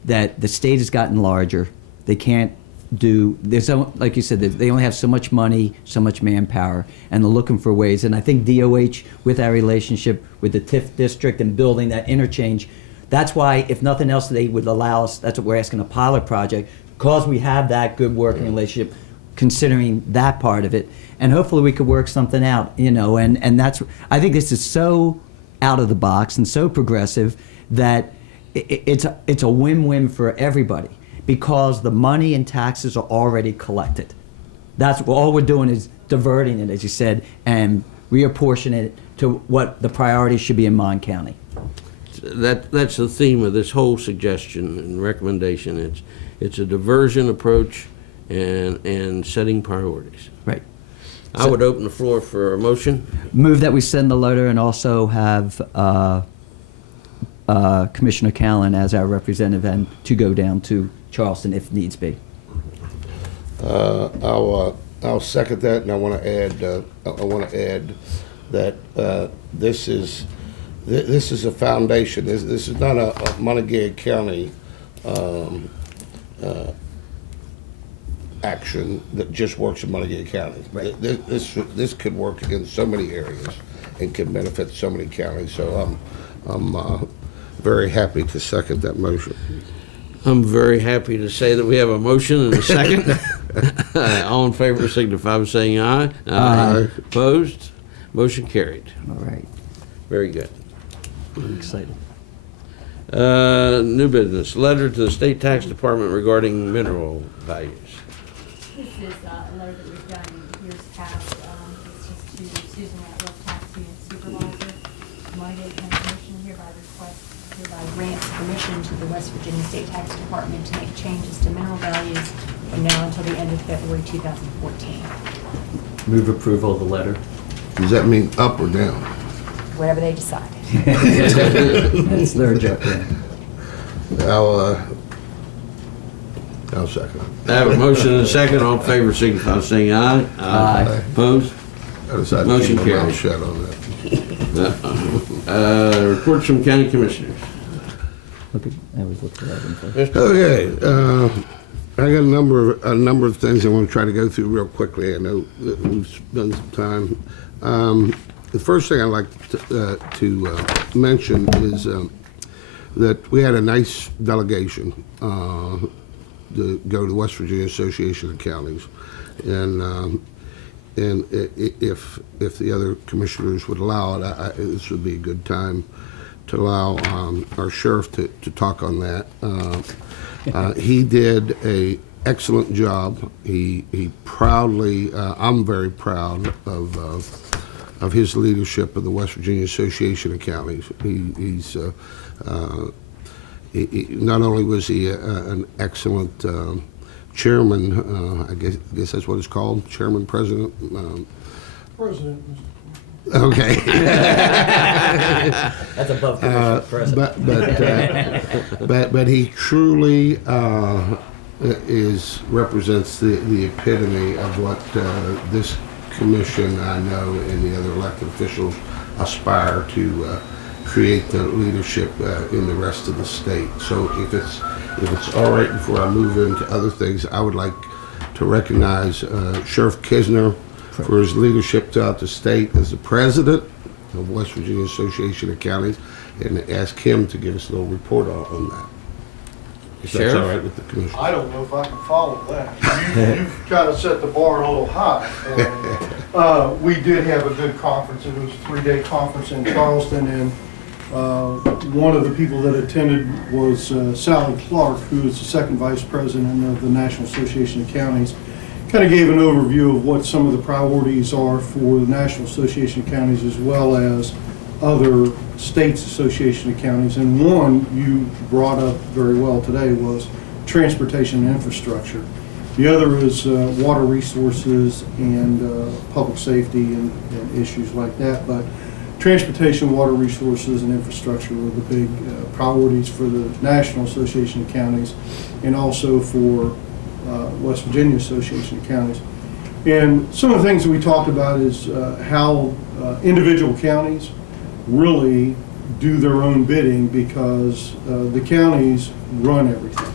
that the state has gotten larger. They can't like you said, they only have so much money, so much manpower, and they're looking for ways. And I think DOH, with our relationship with the TIF district and building that interchange, that's why, if nothing else, they would allow us, that's what we're asking, a pilot project, because we have that good working relationship, considering that part of it. And hopefully we could work something out, and that's, I think this is so out of the box and so progressive that it's a win-win for everybody, because the money and taxes are already collected. That's all we're doing is diverting it, as you said, and reapportioning it to what the priorities should be in Mon County. That's the theme of this whole suggestion and recommendation. It's a diversion approach and setting priorities. Right. I would open the floor for a motion. Move that we send the letter and also have Commissioner Callan as our representative and to go down to Charleston if needs be. I'll second that, and I want to add that this is a foundation. This is not a Monongalia County action that just works in Monongalia County. Right. This could work in so many areas and can benefit so many counties. So I'm very happy to second that motion. I'm very happy to say that we have a motion and a second. All in favor signify by saying aye. Aye. Opposed? Motion carried. All right. Very good. I'm excited. New business, letter to the State Tax Department regarding mineral values. This is a letter that we've done in years past. It's just to Susan Ratliff, tax unit supervisor. Monongalia County Commission hereby grants permission to the West Virginia State Tax Department to make changes to mineral values from now until the end of February 2014. Move approval of the letter. Does that mean up or down? Whatever they decide. That's their job. I'll second. I have a motion and a second. All in favor signify by saying aye. Aye. Opposed? I decided to Motion keep my mouth carried. shut on that. Reports from county commissioners. I was looking at them first. Okay, I got a number of things I want to try to go through real quickly. I know that we've spent some time. The first thing I'd like to mention is that we had a nice delegation to go to the West Virginia Association of Counties, and if the other commissioners would allow it, this would be a good time to allow our sheriff to talk on that. He did a excellent job. He proudly, I'm very proud of his leadership of the West Virginia Association of Counties. He's not only was he an excellent chairman, I guess that's what it's called, chairman, president. President. Okay. That's above Commissioner President. But he truly represents the epitome of what this commission, I know, and the other elected officials aspire to create the leadership in the rest of the state. So if it's all right, before I move into other things, I would like to recognize Sheriff Kisner for his leadership throughout the state as the president of West Virginia Association of Counties, and ask him to give us a little report on that. If that's all right with the commission. I don't know if I can follow that. You've kind of set the bar a little high. And, we did have a good conference. It was a 3-day conference in Charleston, and one of the people that attended was Sally Clark, who is the second vice president of the National Association of Counties. Kind of gave an overview of what some of the priorities are for the National Association of Counties as well as other states' association of counties. And one you brought up very well today was transportation and infrastructure. The other is water resources and public safety and issues like that. But transportation, water resources, and infrastructure are the big priorities for the National Association of Counties and also for West Virginia Association of Counties. And some of the things that we talked about is how individual counties really do their own bidding because the counties run everything.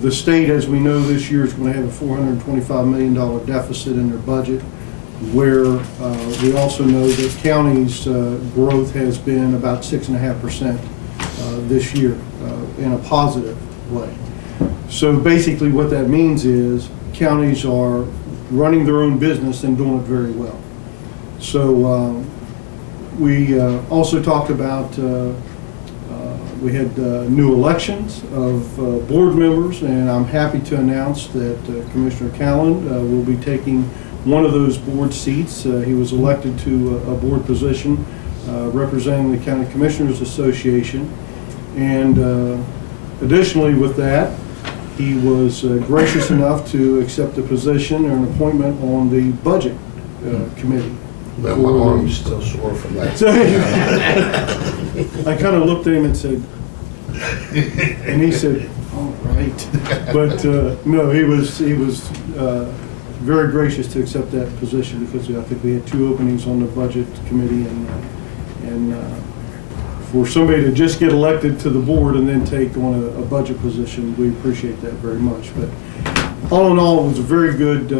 The state, as we know, this year is going to have a $425 million deficit in their budget, where we also know that counties' growth has been about 6.5% this year in a positive way. So basically what that means is counties are running their own business and doing it very well. So we also talked about, we had new elections of board members, and I'm happy to announce that Commissioner Callan will be taking one of those board seats. He was elected to a board position representing the County Commissioners Association. And additionally with that, he was gracious enough to accept a position or an appointment on the Budget committee. But my arm's still sore from that. So I kind of looked at him and said, and he said, "All right," but no, he was very gracious to accept that position because I think we had 2 openings on the budget committee, and for somebody to just get elected to the board and then take on a budget position, we appreciate that very much. But all in all, it was a very good.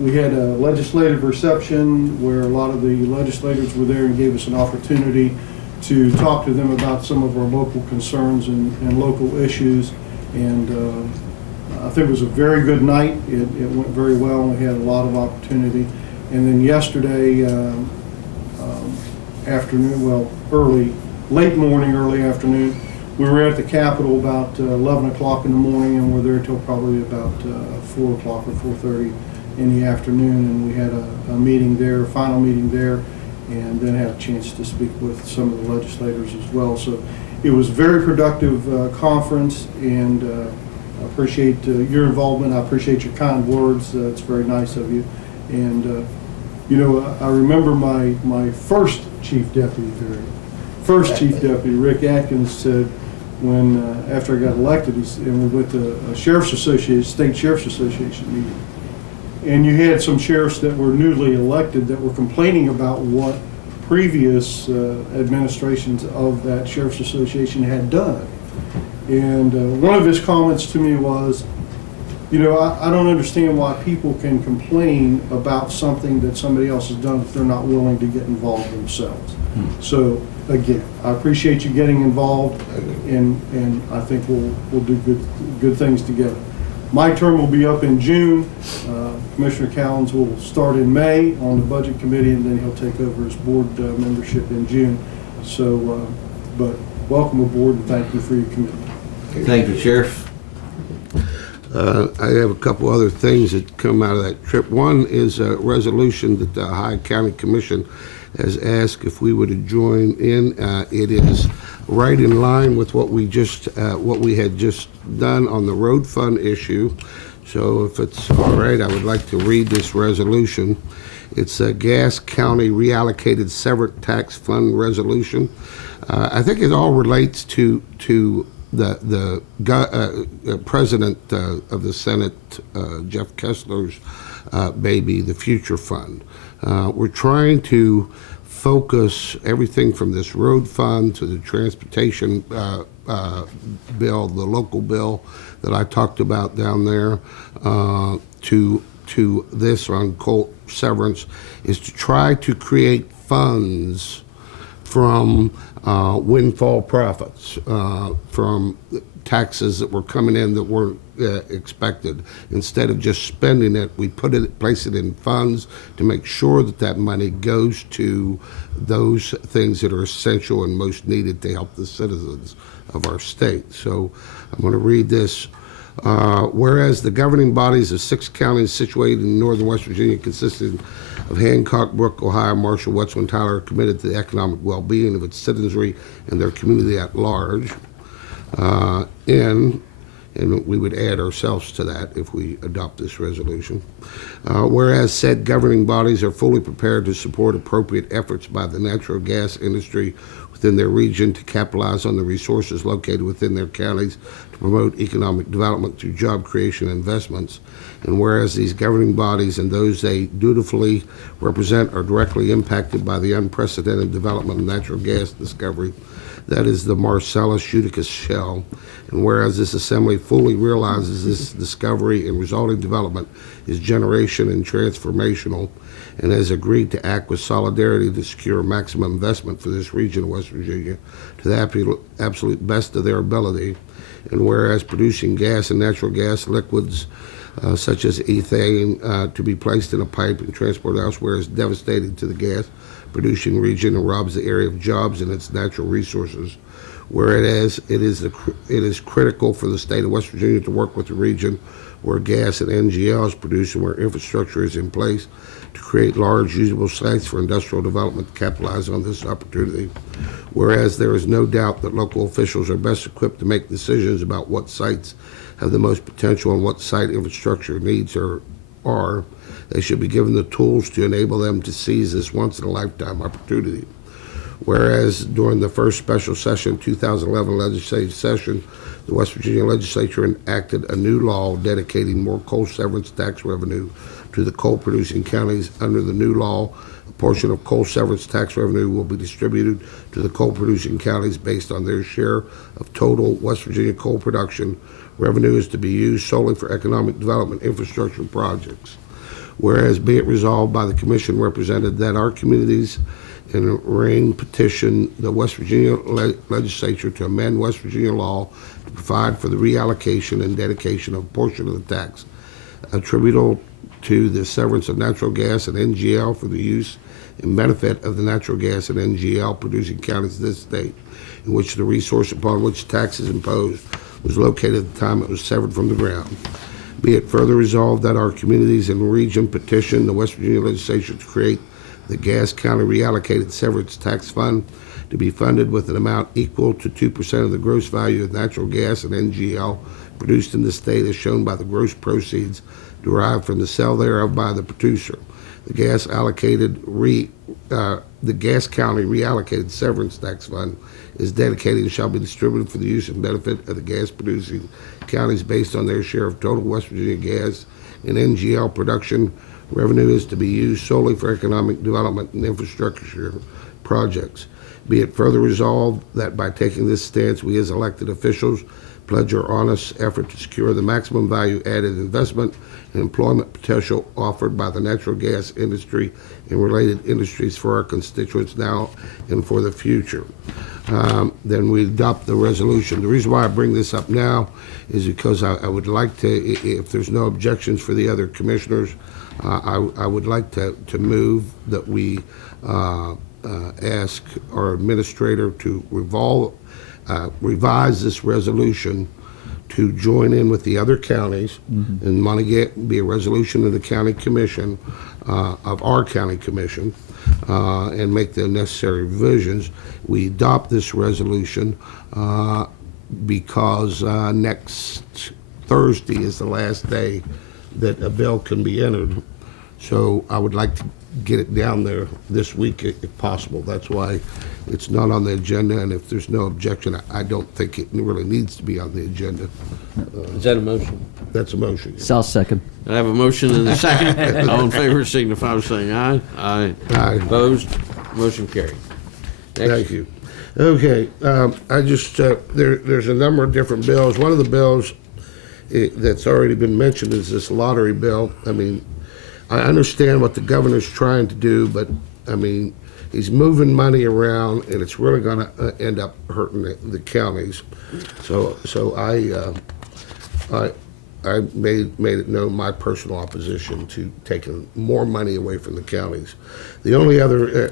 We had a legislative reception where a lot of the legislators were there and gave us an opportunity to talk to them about some of our local concerns and local issues. And I think it was a very good night. It went very well, and we had a lot of opportunity. And then yesterday afternoon, late morning, early afternoon, we were at the Capitol about 11 o'clock in the morning, and we're there till probably about 4 o'clock or 4:30 in the afternoon. And we had a meeting there, a final meeting there, and then had a chance to speak with some of the legislators as well. So it was a very productive conference, and I appreciate your involvement. I appreciate your kind words. It's very nice of you. And you know, I remember my first chief deputy, Rick Atkins, said when after I got elected, and we went to a sheriff's association, state sheriff's association meeting, and you had some sheriffs that were newly elected that were complaining about what previous administrations of that sheriff's association had done. And one of his comments to me was, you know, I don't understand why people can complain about something that somebody else has done if they're not willing to get involved themselves. So again, I appreciate you getting involved, and I think we'll do good things together. My term will be up in June. Commissioner Cowens will start in May on the budget committee, and then he'll take over his board membership in June. So, but welcome aboard, and thank you for your commitment. Thank you, Sheriff. I have a couple other things that come out of that trip. One is a resolution that the Ohio County Commission has asked if we would join in. It is right in line with what we had just done on the road fund issue. So if it's all right, I would like to read this resolution. It's a Gas County Reallocated Severance Tax Fund resolution. I think it all relates to the President of the Senate, Jeff Kessler's baby, the Future Fund. We're trying to focus everything from this road fund to the transportation bill, the local bill that I talked about down there, to this on coal severance, is to try to create funds from windfall profits, from taxes that were coming in that weren't expected. Instead of just spending it, we place it in funds to make sure that money goes to those things that are essential and most needed to help the citizens of our state. So I'm going to read this. Whereas the governing bodies of 6 counties situated in northern West Virginia, consisting of Hancock, Brooke, Ohio, Marshall, Wetzel, and Tyler, are committed to the economic well-being of its citizenry and their community at large. And we would add ourselves to that if we adopt this resolution. Whereas said governing bodies are fully prepared to support appropriate efforts by the natural gas industry within their region to capitalize on the resources located within their counties to promote economic development through job creation and investments. And whereas these governing bodies and those they dutifully represent are directly impacted by the unprecedented development of natural gas discovery, that is the Marcellus Utica Shale. And whereas this assembly fully realizes this discovery and resulting development is generation and transformational, and has agreed to act with solidarity to secure maximum investment for this region of West Virginia to the absolute best of their ability. And whereas producing gas and natural gas liquids such as ethane to be placed in a pipe and transported elsewhere is devastating to the gas producing region and robs the area of jobs and its natural resources. Whereas it is critical for the state of West Virginia to work with the region where gas and NGL is produced and where infrastructure is in place to create large usable sites for industrial development to capitalize on this opportunity. Whereas there is no doubt that local officials are best equipped to make decisions about what sites have the most potential and what site infrastructure needs are. they should be given the tools to enable them to seize this once-in-a-lifetime opportunity. Whereas during the first special session, 2011 legislative session, the West Virginia legislature enacted a new law dedicating more coal severance tax revenue to the coal-producing counties. Under the new law, a portion of coal severance tax revenue will be distributed to the coal-producing counties based on their share of total West Virginia coal production. Revenue is to be used solely for economic development infrastructure projects. Whereas be it resolved by the commission represented that our communities in a rain petition the West Virginia legislature to amend West Virginia law to provide for the reallocation and dedication of a portion of the tax attributable to the severance of natural gas and NGL for the use and benefit of the natural gas and NGL producing counties of this state, in which the resource upon which tax is imposed was located at the time it was severed from the ground. Be it further resolved that our communities in the region petition the West Virginia legislature to create the Gas County Reallocated Severance Tax Fund to be funded with an amount equal to 2% of the gross value of natural gas and NGL produced in the state as shown by the gross proceeds derived from the sale thereof by the producer. The Gas County Reallocated Severance Tax Fund is dedicated and shall be distributed for the use and benefit of the gas-producing counties based on their share of total West Virginia gas and NGL production. Revenue is to be used solely for economic development and infrastructure projects. Be it further resolved that by taking this stance, we as elected officials pledge our honest effort to secure the maximum value-added investment and employment potential offered by the natural gas industry and related industries for our constituents now and for the future. Then we adopt the resolution. The reason why I bring this up now is because I would like to, if there's no objections for the other commissioners, I would like to move that we ask our administrator to revise this resolution to join in with the other counties, and Monongalia be a resolution of the county commission, of our county commission, and make the necessary revisions. We adopt this resolution because next Thursday is the last day that a bill can be entered. So I would like to get it down there this week if possible. That's why it's not on the agenda, and if there's no objection, I don't think it really needs to be on the agenda. Is that a motion? That's a motion. Yeah. So I'll second. I have a motion and a second. All in favor signify by saying aye. Aye. Aye. Opposed? Motion carried. Next. Thank you. Okay, I just, there's a number of different bills. One of the bills that's already been mentioned is this lottery bill. I mean, I understand what the governor's trying to do, but I mean, he's moving money around, and it's really going to end up hurting the counties. So I made it known my personal opposition to taking more money away from the counties. The only other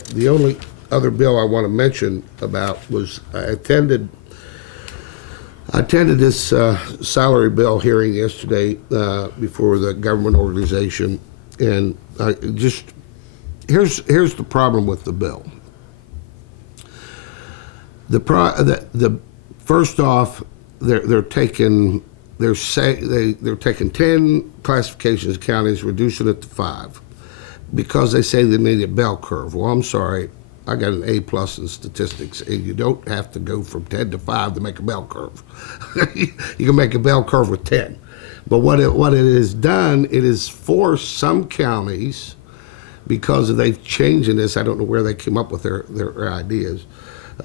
bill I want to mention about was I attended this salary bill hearing yesterday before the government organization. And here's the problem with the bill. First off, they're taking 10 classifications of counties, reducing it to 5, because they say they need a bell curve. Well, I'm sorry, I got an A+ in statistics, and you don't have to go from 10 to 5 to make a bell curve. You can make a bell curve with 10. But what it has done, it has forced some counties, because they've changed in this, I don't know where they came up with their ideas,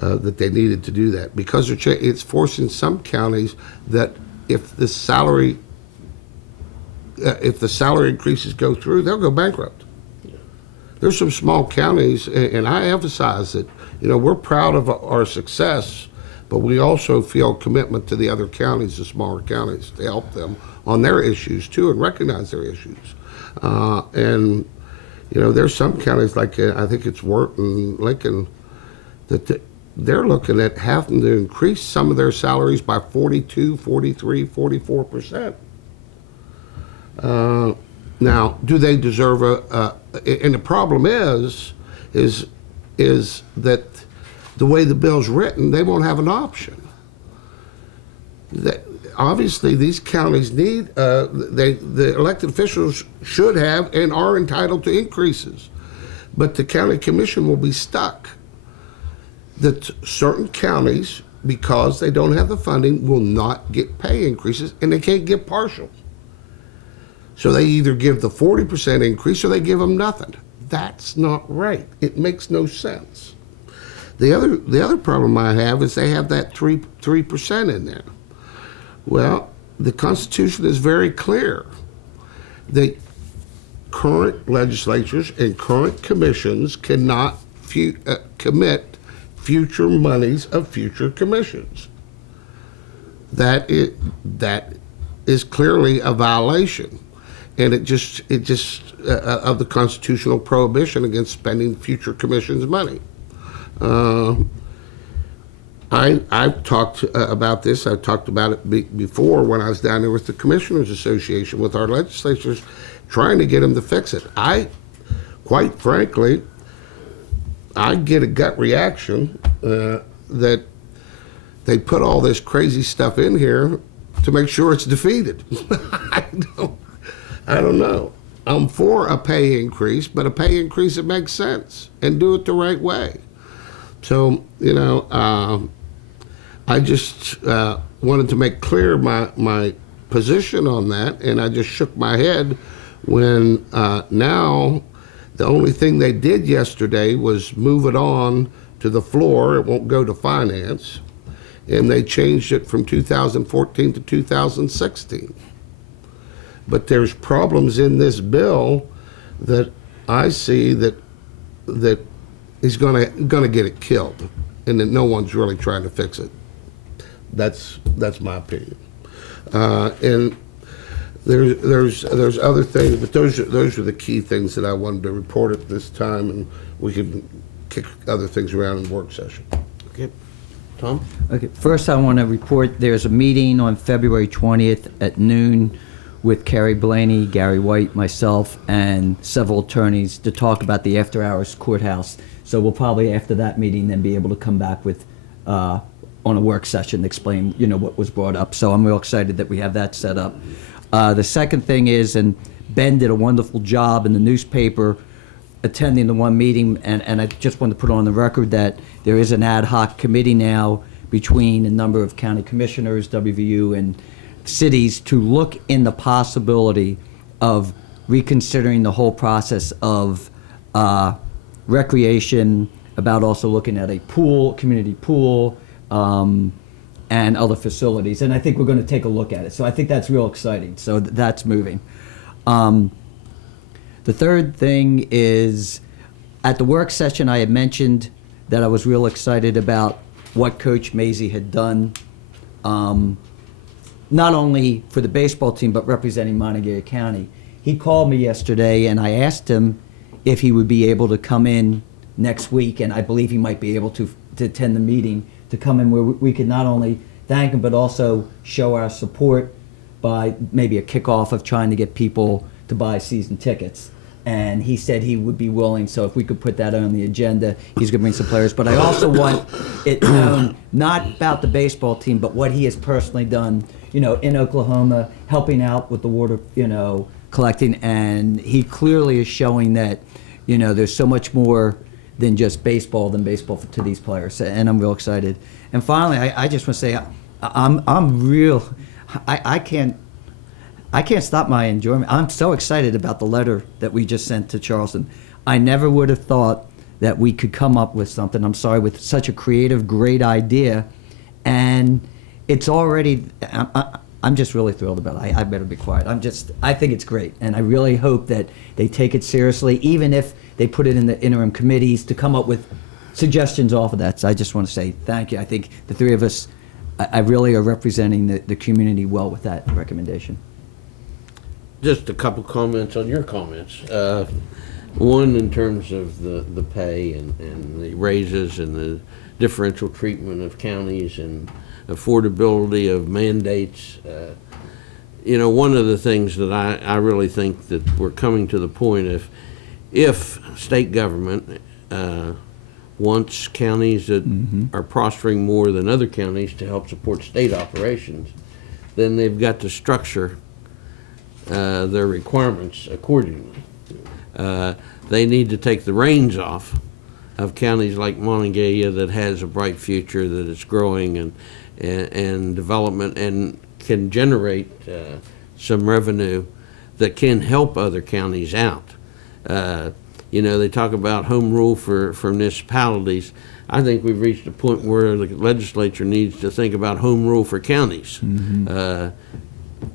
that they needed to do that. Because it's forcing some counties that if the salary increases go through, they'll go bankrupt. There's some small counties, and I emphasize that, we're proud of our success, but we also feel commitment to the other counties, the smaller counties, to help them on their issues too and recognize their issues. And there's some counties like I think it's Wharton, Lincoln, that they're looking at having to increase some of their salaries by 42, 43, 44%. Now, do they deserve and the problem is that the way the bill's written, they won't have an option. obviously these counties need, the elected officials should have and are entitled to increases. But the county commission will be stuck that certain counties, because they don't have the funding, will not get pay increases, and they can't get partial. So they either give the 40% increase or they give them nothing. That's not right. It makes no sense. The other problem I have is they have that 3% in there. Well, the Constitution is very clear that current legislatures and current commissions cannot commit future monies of future commissions. That is clearly a violation, and it just of the constitutional prohibition against spending future commissions' money. I've talked about this. I talked about it before when I was down there with the Commissioners Association with our legislatures, trying to get them to fix it. Quite frankly, I get a gut reaction that they put all this crazy stuff in here to make sure it's defeated. I don't know. I'm for a pay increase, but a pay increase that makes sense and do it the right way. So, I just wanted to make clear my position on that, and I just shook my head when now the only thing they did yesterday was move it on to the floor. It won't go to finance, and they changed it from 2014 to 2016. But there's problems in this bill that I see that is gonna get it killed, and that no one's really trying to fix it. That's my opinion. And there's other things, but those are the key things that I wanted to report at this time, and we can kick other things around in the work session. Okay. Tom? Okay, first I want to report there's a meeting on February 20th at noon with Carrie Blaney, Gary White, myself, and several attorneys to talk about the after-hours courthouse. So we'll probably, after that meeting, then be able to come back with, on a work session, explain, what was brought up. So I'm real excited that we have that set up. The second thing is, and Ben did a wonderful job in the newspaper attending the one meeting, and I just want to put on the record that there is an ad hoc committee now between a number of county commissioners, WVU, and cities to look in the possibility of reconsidering the whole process of recreation, about also looking at a pool, community pool, and other facilities. And I think we're going to take a look at it. So I think that's real exciting. So that's moving. The third thing is, at the work session, I had mentioned that I was real excited about what Coach Mazie had done, not only for the baseball team, but representing Monongalia County. He called me yesterday, and I asked him if he would be able to come in next week, and I believe he might be able to attend the meeting, to come in where we could not only thank him, but also show our support by maybe a kickoff of trying to get people to buy season tickets. And he said he would be willing, so if we could put that on the agenda, he's going to bring some players. But I also want it known, not about the baseball team, but what he has personally done, in Oklahoma, helping out with the water, collecting. And he clearly is showing that, there's so much more than just baseball to these players. And I'm real excited. And finally, I just want to say, I can't stop my enjoyment. I'm so excited about the letter that we just sent to Charleston. I never would have thought that we could come up with something, with such a creative, great idea. And it's already, I'm just really thrilled about it. I better be quiet. I think it's great. And I really hope that they take it seriously, even if they put it in the interim committees to come up with suggestions off of that. So I just want to say thank you. I think the three of us, I really are representing the community well with that recommendation. Just a couple comments on your comments. One, in terms of the pay and the raises and the differential treatment of counties and affordability of mandates. One of the things that I really think that we're coming to the point if state government wants counties that are prospering more than other counties to help support state operations, then they've got to structure their requirements accordingly. They need to take the reins off of counties like Monongalia that has a bright future, that is growing and development and can generate some revenue that can help other counties out. You know, they talk about home rule for municipalities. I think we've reached a point where the legislature needs to think about home rule for counties.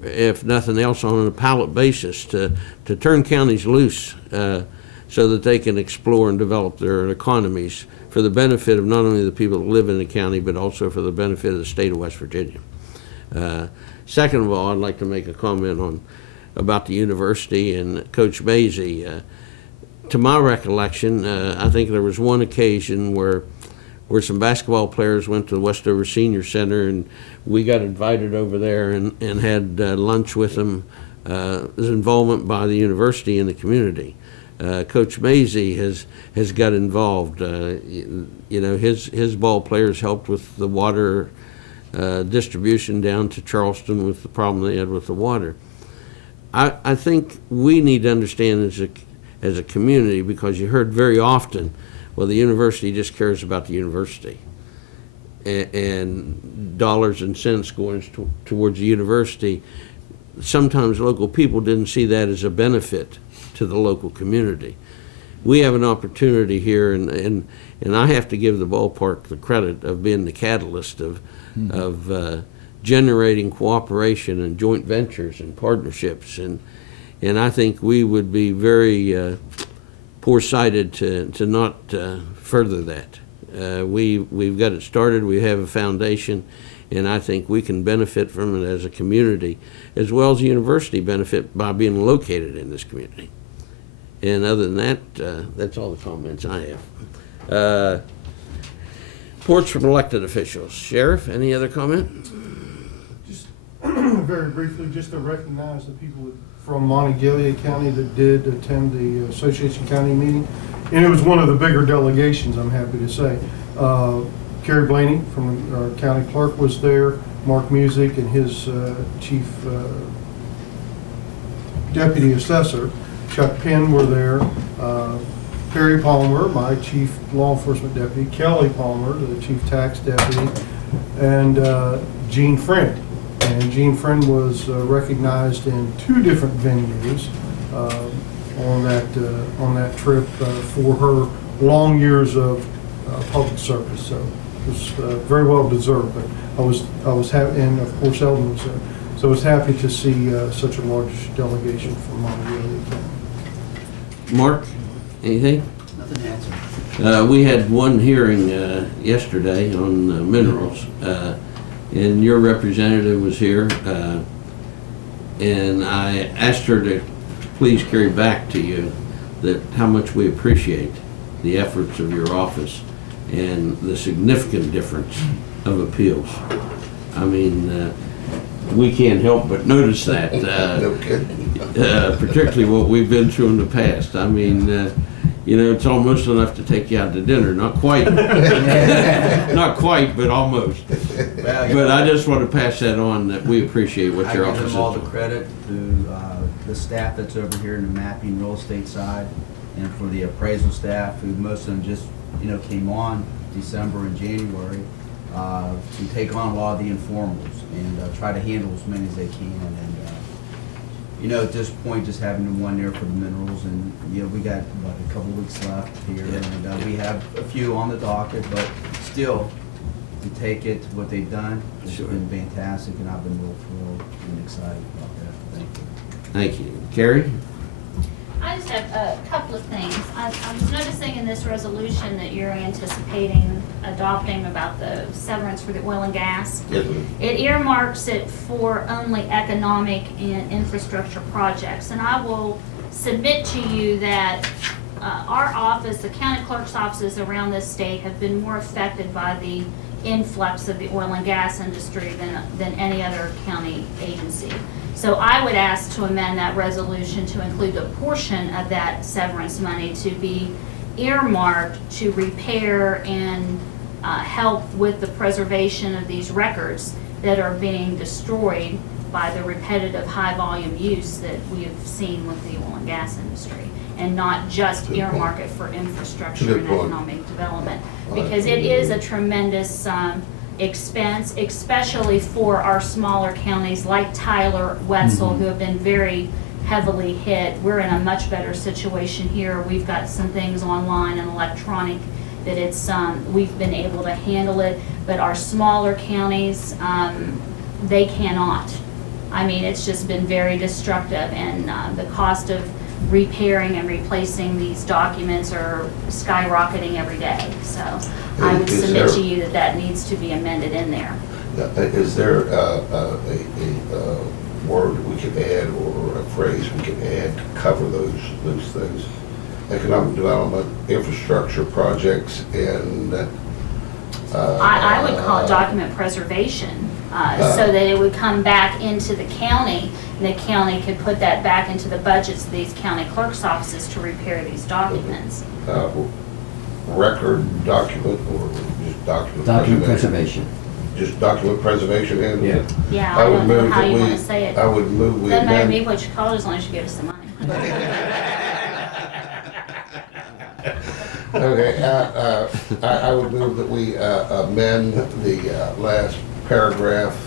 If nothing else, on a pilot basis, to turn counties loose so that they can explore and develop their economies for the benefit of not only the people that live in the county, but also for the benefit of the state of West Virginia. Second of all, I'd like to make a comment about the university and Coach Maisie. To my recollection, I think there was one occasion where some basketball players went to the Westover Senior Center, and we got invited over there and had lunch with them. There's involvement by the university in the community. Coach Maisie has got involved. You know, his ball players helped with the water distribution down to Charleston with the problem they had with the water. I think we need to understand as a community, because you heard very often, well, the university just cares about the university, and dollars and cents going towards the university. Sometimes local people didn't see that as a benefit to the local community. We have an opportunity here, and I have to give the ballpark the credit of being the catalyst of generating cooperation and joint ventures and partnerships, and I think we would be very poor-sighted to not further that. We've got it started, we have a foundation, and I think we can benefit from it as a community, as well as the university benefit by being located in this community. And other than that, that's all the comments I have. Reports from elected officials. Sheriff, any other comment? Just very briefly, just to recognize the people from Monongalia County that did attend the Association County meeting. And it was one of the bigger delegations, I'm happy to say. Kerry Blaney from our county clerk was there, Mark Music and his chief deputy assessor, Chuck Penn were there, Perry Palmer, my chief law enforcement deputy, Kelly Palmer, the chief tax deputy, and Gene Friend. And Gene Friend was recognized in 2 different venues on that trip for her long years of public service. So it was very well deserved. But I was happy, and of course Eldon was there. So I was happy to see such a large delegation from Monongalia County. Mark, anything? Nothing to answer. We had one hearing yesterday on minerals, and your representative was here, and I asked her to please carry back to you that how much we appreciate the efforts of your office and the significant difference of appeals. I mean, we can't help but notice that, No kidding. particularly what we've been through in the past. I mean, you know, it's almost enough to take you out to dinner. Not quite, not quite, but almost. Well, But I just want to pass that on, that we appreciate what your I office give is them all the doing. credit to the staff that's over here in the mapping real estate side, and for the appraisal staff, who most of them just, you know, came on December and January to take on a lot of the informals and try to handle as many as they can. And you know, at this point, just having the one there for the minerals, and you know, we got what, a couple weeks left here, and we have a few on the docket, but still, to take it, what they've done, it's been fantastic, and I've been real thrilled and excited about that. Thank you. Thank you. Carrie? I just have a couple of things. I was noticing in this resolution that you're anticipating adopting about the severance for the oil and gas. Yes, ma'am. It earmarks it for only economic and infrastructure projects. And I will submit to you that our office, the county clerk's offices around this state, have been more affected by the influx of the oil and gas industry than any other county agency. So I would ask to amend that resolution to include a portion of that severance money to be earmarked to repair and help with the preservation of these records that are being destroyed by the repetitive high-volume use that we have seen with the oil and gas industry, and not just earmark it for infrastructure and economic development. Because it is a tremendous expense, especially for our smaller counties like Tyler, Wetzel, who have been very heavily hit. We're in a much better situation here. We've got some things online and electronic that it's we've been able to handle it, but our smaller counties, they cannot. I mean, it's just been very destructive, and the cost of repairing and replacing these documents are skyrocketing every day. So I would submit to you that that needs to be amended in there. Is there a word we can add or a phrase we can add to cover those things? Economic development, infrastructure projects, and I would call it document preservation, so that it would come back into the county, and the county could put that back into the budgets of these county clerk's offices to repair these documents. Record document or just Document preservation. Just document preservation and Yeah, I don't know how you want to say it. I would move we Doesn't matter to amend. me what you call it, as long as you give us the money. Okay, I would move that we amend the last paragraph,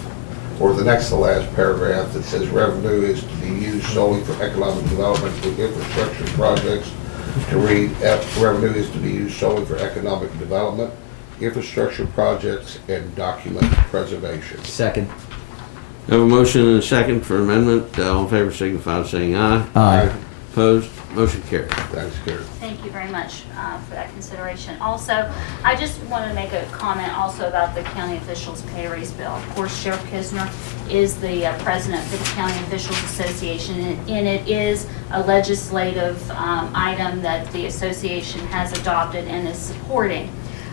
or the next to last paragraph that says revenue is to be used solely for economic development with infrastructure projects, to read revenue is to be used solely for economic development, infrastructure projects, and document preservation. Second. I have a motion and a second for amendment. All in favor signify by saying aye. Aye. Opposed? Motion carried. Thanks, Gary. Thank you very much for that consideration. Also, I just wanted to make a comment also about the county officials' pay raise bill. Of course, Sheriff Kisner is the president for the County Officials Association, and it is a legislative item that the association has adopted and is supporting.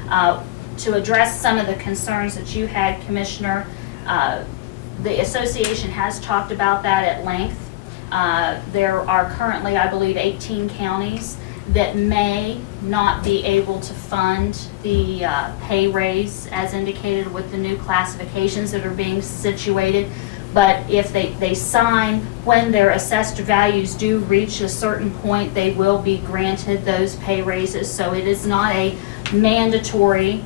To address some of the concerns that you had, Commissioner, the association has talked about that at length. There are currently, I believe, 18 counties that may not be able to fund the pay raise as indicated with the new classifications that are being situated. But if they sign, when their assessed values do reach a certain point, they will be granted those pay raises. So it is not a mandatory,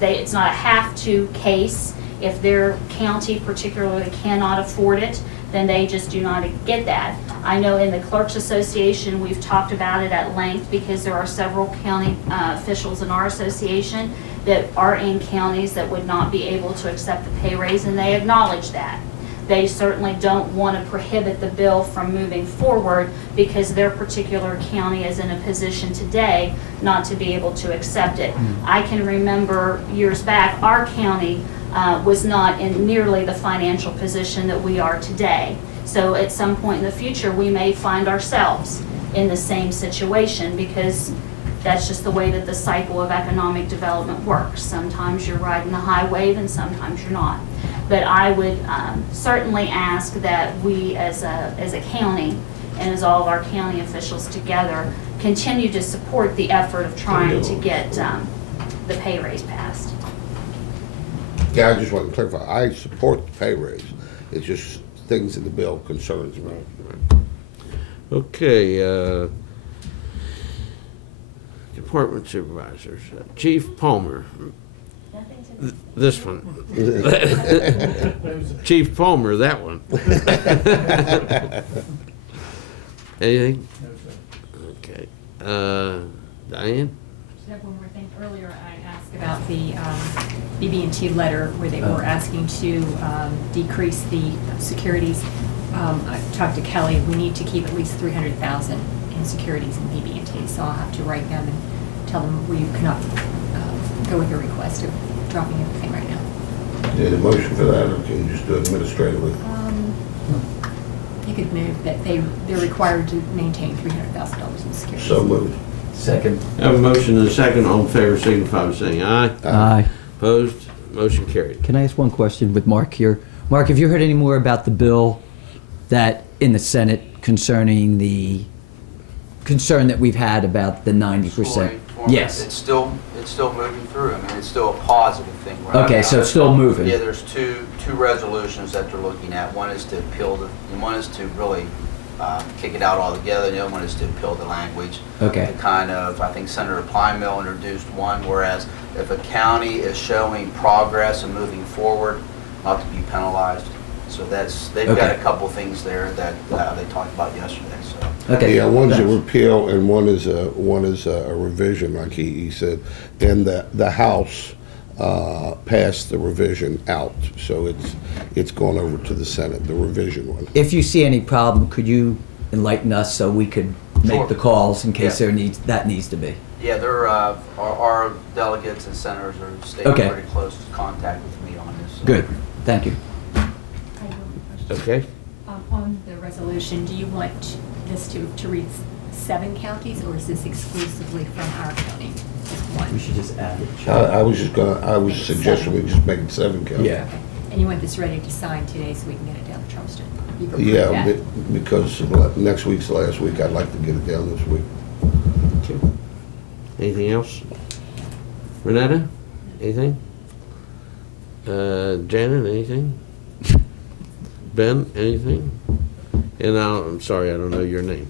it's not a have-to case. If their county particularly cannot afford it, then they just do not get that. I know in the Clerks Association, we've talked about it at length because there are several county officials in our association that are in counties that would not be able to accept the pay raise, and they acknowledge that. They certainly don't want to prohibit the bill from moving forward because their particular county is in a position today not to be able to accept it. I can remember years back, our county was not in nearly the financial position that we are today. So at some point in the future, we may find ourselves in the same situation because that's just the way that the cycle of economic development works. Sometimes you're riding the high wave and sometimes you're not. But I would certainly ask that we as a county and as all of our county officials together continue to support the effort of trying to get the pay raise passed. Yeah, I just want to clarify, I support the pay raise. It's just things in the bill concerns me. Okay, department supervisors. Chief Palmer. This one. Chief Palmer, that one. Anything? Okay. Diane? Just have one more thing. Earlier, I asked about the BB&T letter where they were asking to decrease the securities. I talked to Kelly. We need to keep at least $300,000 in securities in BB&T, so I'll have to write them and tell them we cannot go with your request of dropping everything right now. Need a motion for that, or can you just do it administratively? You could move that they're required to maintain $300,000 in securities. So moved. Second. I have a motion and a second. All in favor signify by saying aye. Aye. Opposed? Motion carried. Can I ask one question with Mark here? Mark, have you heard any more about the bill that in the Senate concerning the concern that we've had about the 90%. Yes. It's still moving through. I mean, it's still a positive thing. Right Okay, now. so it's still moving. Yeah, there's two resolutions that they're looking at. One is to appeal and one is to really kick it out altogether. The other one is to appeal the language. Okay. To kind of, I think Senator Plymell introduced one, whereas if a county is showing progress and moving forward, not to be penalized. So they've got a couple things there that they talked about yesterday. So. Okay. Yeah, one's a repeal and one is a revision, like he said. And the House passed the revision out, so it's gone over to the Senate, the revision one. If you see any problem, could you enlighten us so we could make Sure. the calls in case Yeah. that needs to be? Yeah, our delegates and senators are staying Okay. pretty close contact with me on this. So. Good. Thank you. Okay. On the resolution, do you want this to read 7 counties, or is this exclusively from our county? Just one? We should just add it. I was suggesting we just make it 7 counties. Yeah. Okay. And you want this ready to sign today so we can get it down to Charleston? You've approved Yeah, that? because next week's the last week, I'd like to get it down this week. Anything else? Renetta? Anything? Janet, anything? Ben, anything? And I'm sorry, I don't know your name.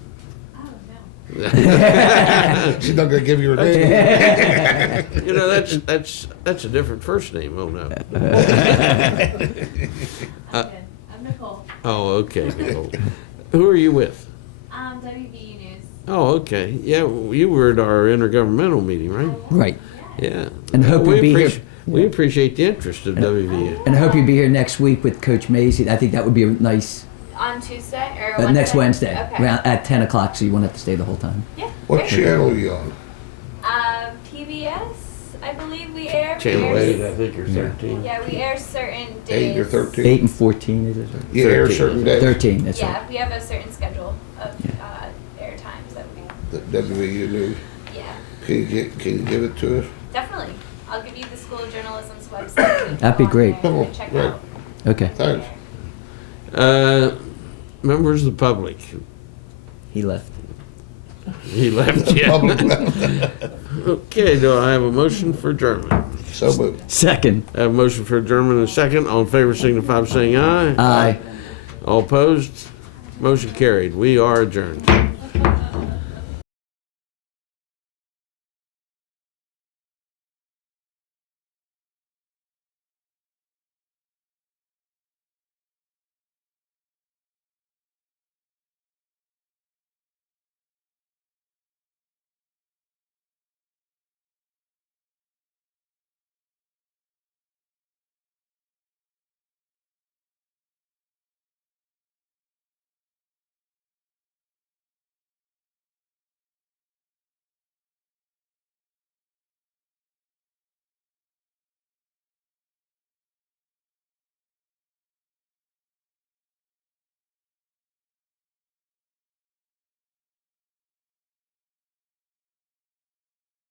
She's not gonna give you her name. You know, that's a different first name. Oh no. I'm Nicole. Oh, okay, Nicole. Who are you with? WVU News. Oh, okay. Yeah, you were at our intergovernmental meeting, right? Right. Yeah. And hope you'll be here. We appreciate the interest of WVU. And I hope you'll be here next week with Coach Macy. I think that would be a nice, On Tuesday or Wednesday? next Wednesday, Okay. around at 10 o'clock, so you won't have to stay the whole time. Yeah. What great. channel are you on? PBS, I believe we air. Channel we 8, air, I think, or 13. Yeah, we air certain days. 8 or 13? 8 and 14, is it? You air 13. certain days? 13, that's Yeah, right. we have a certain schedule of air times that we. The WVU News. Yeah, Can you give it to us? definitely. I'll give you the School of Journalism's website. That'd be Go on great. there and check Great. out. Okay. Thanks. Members of the public. He left. He left yet. Public left. Okay, do I have a motion for adjournment? So moved. Second. I have a motion for adjournment and a second. All in favor signify by saying aye. Aye. All opposed? Motion carried. We are adjourned.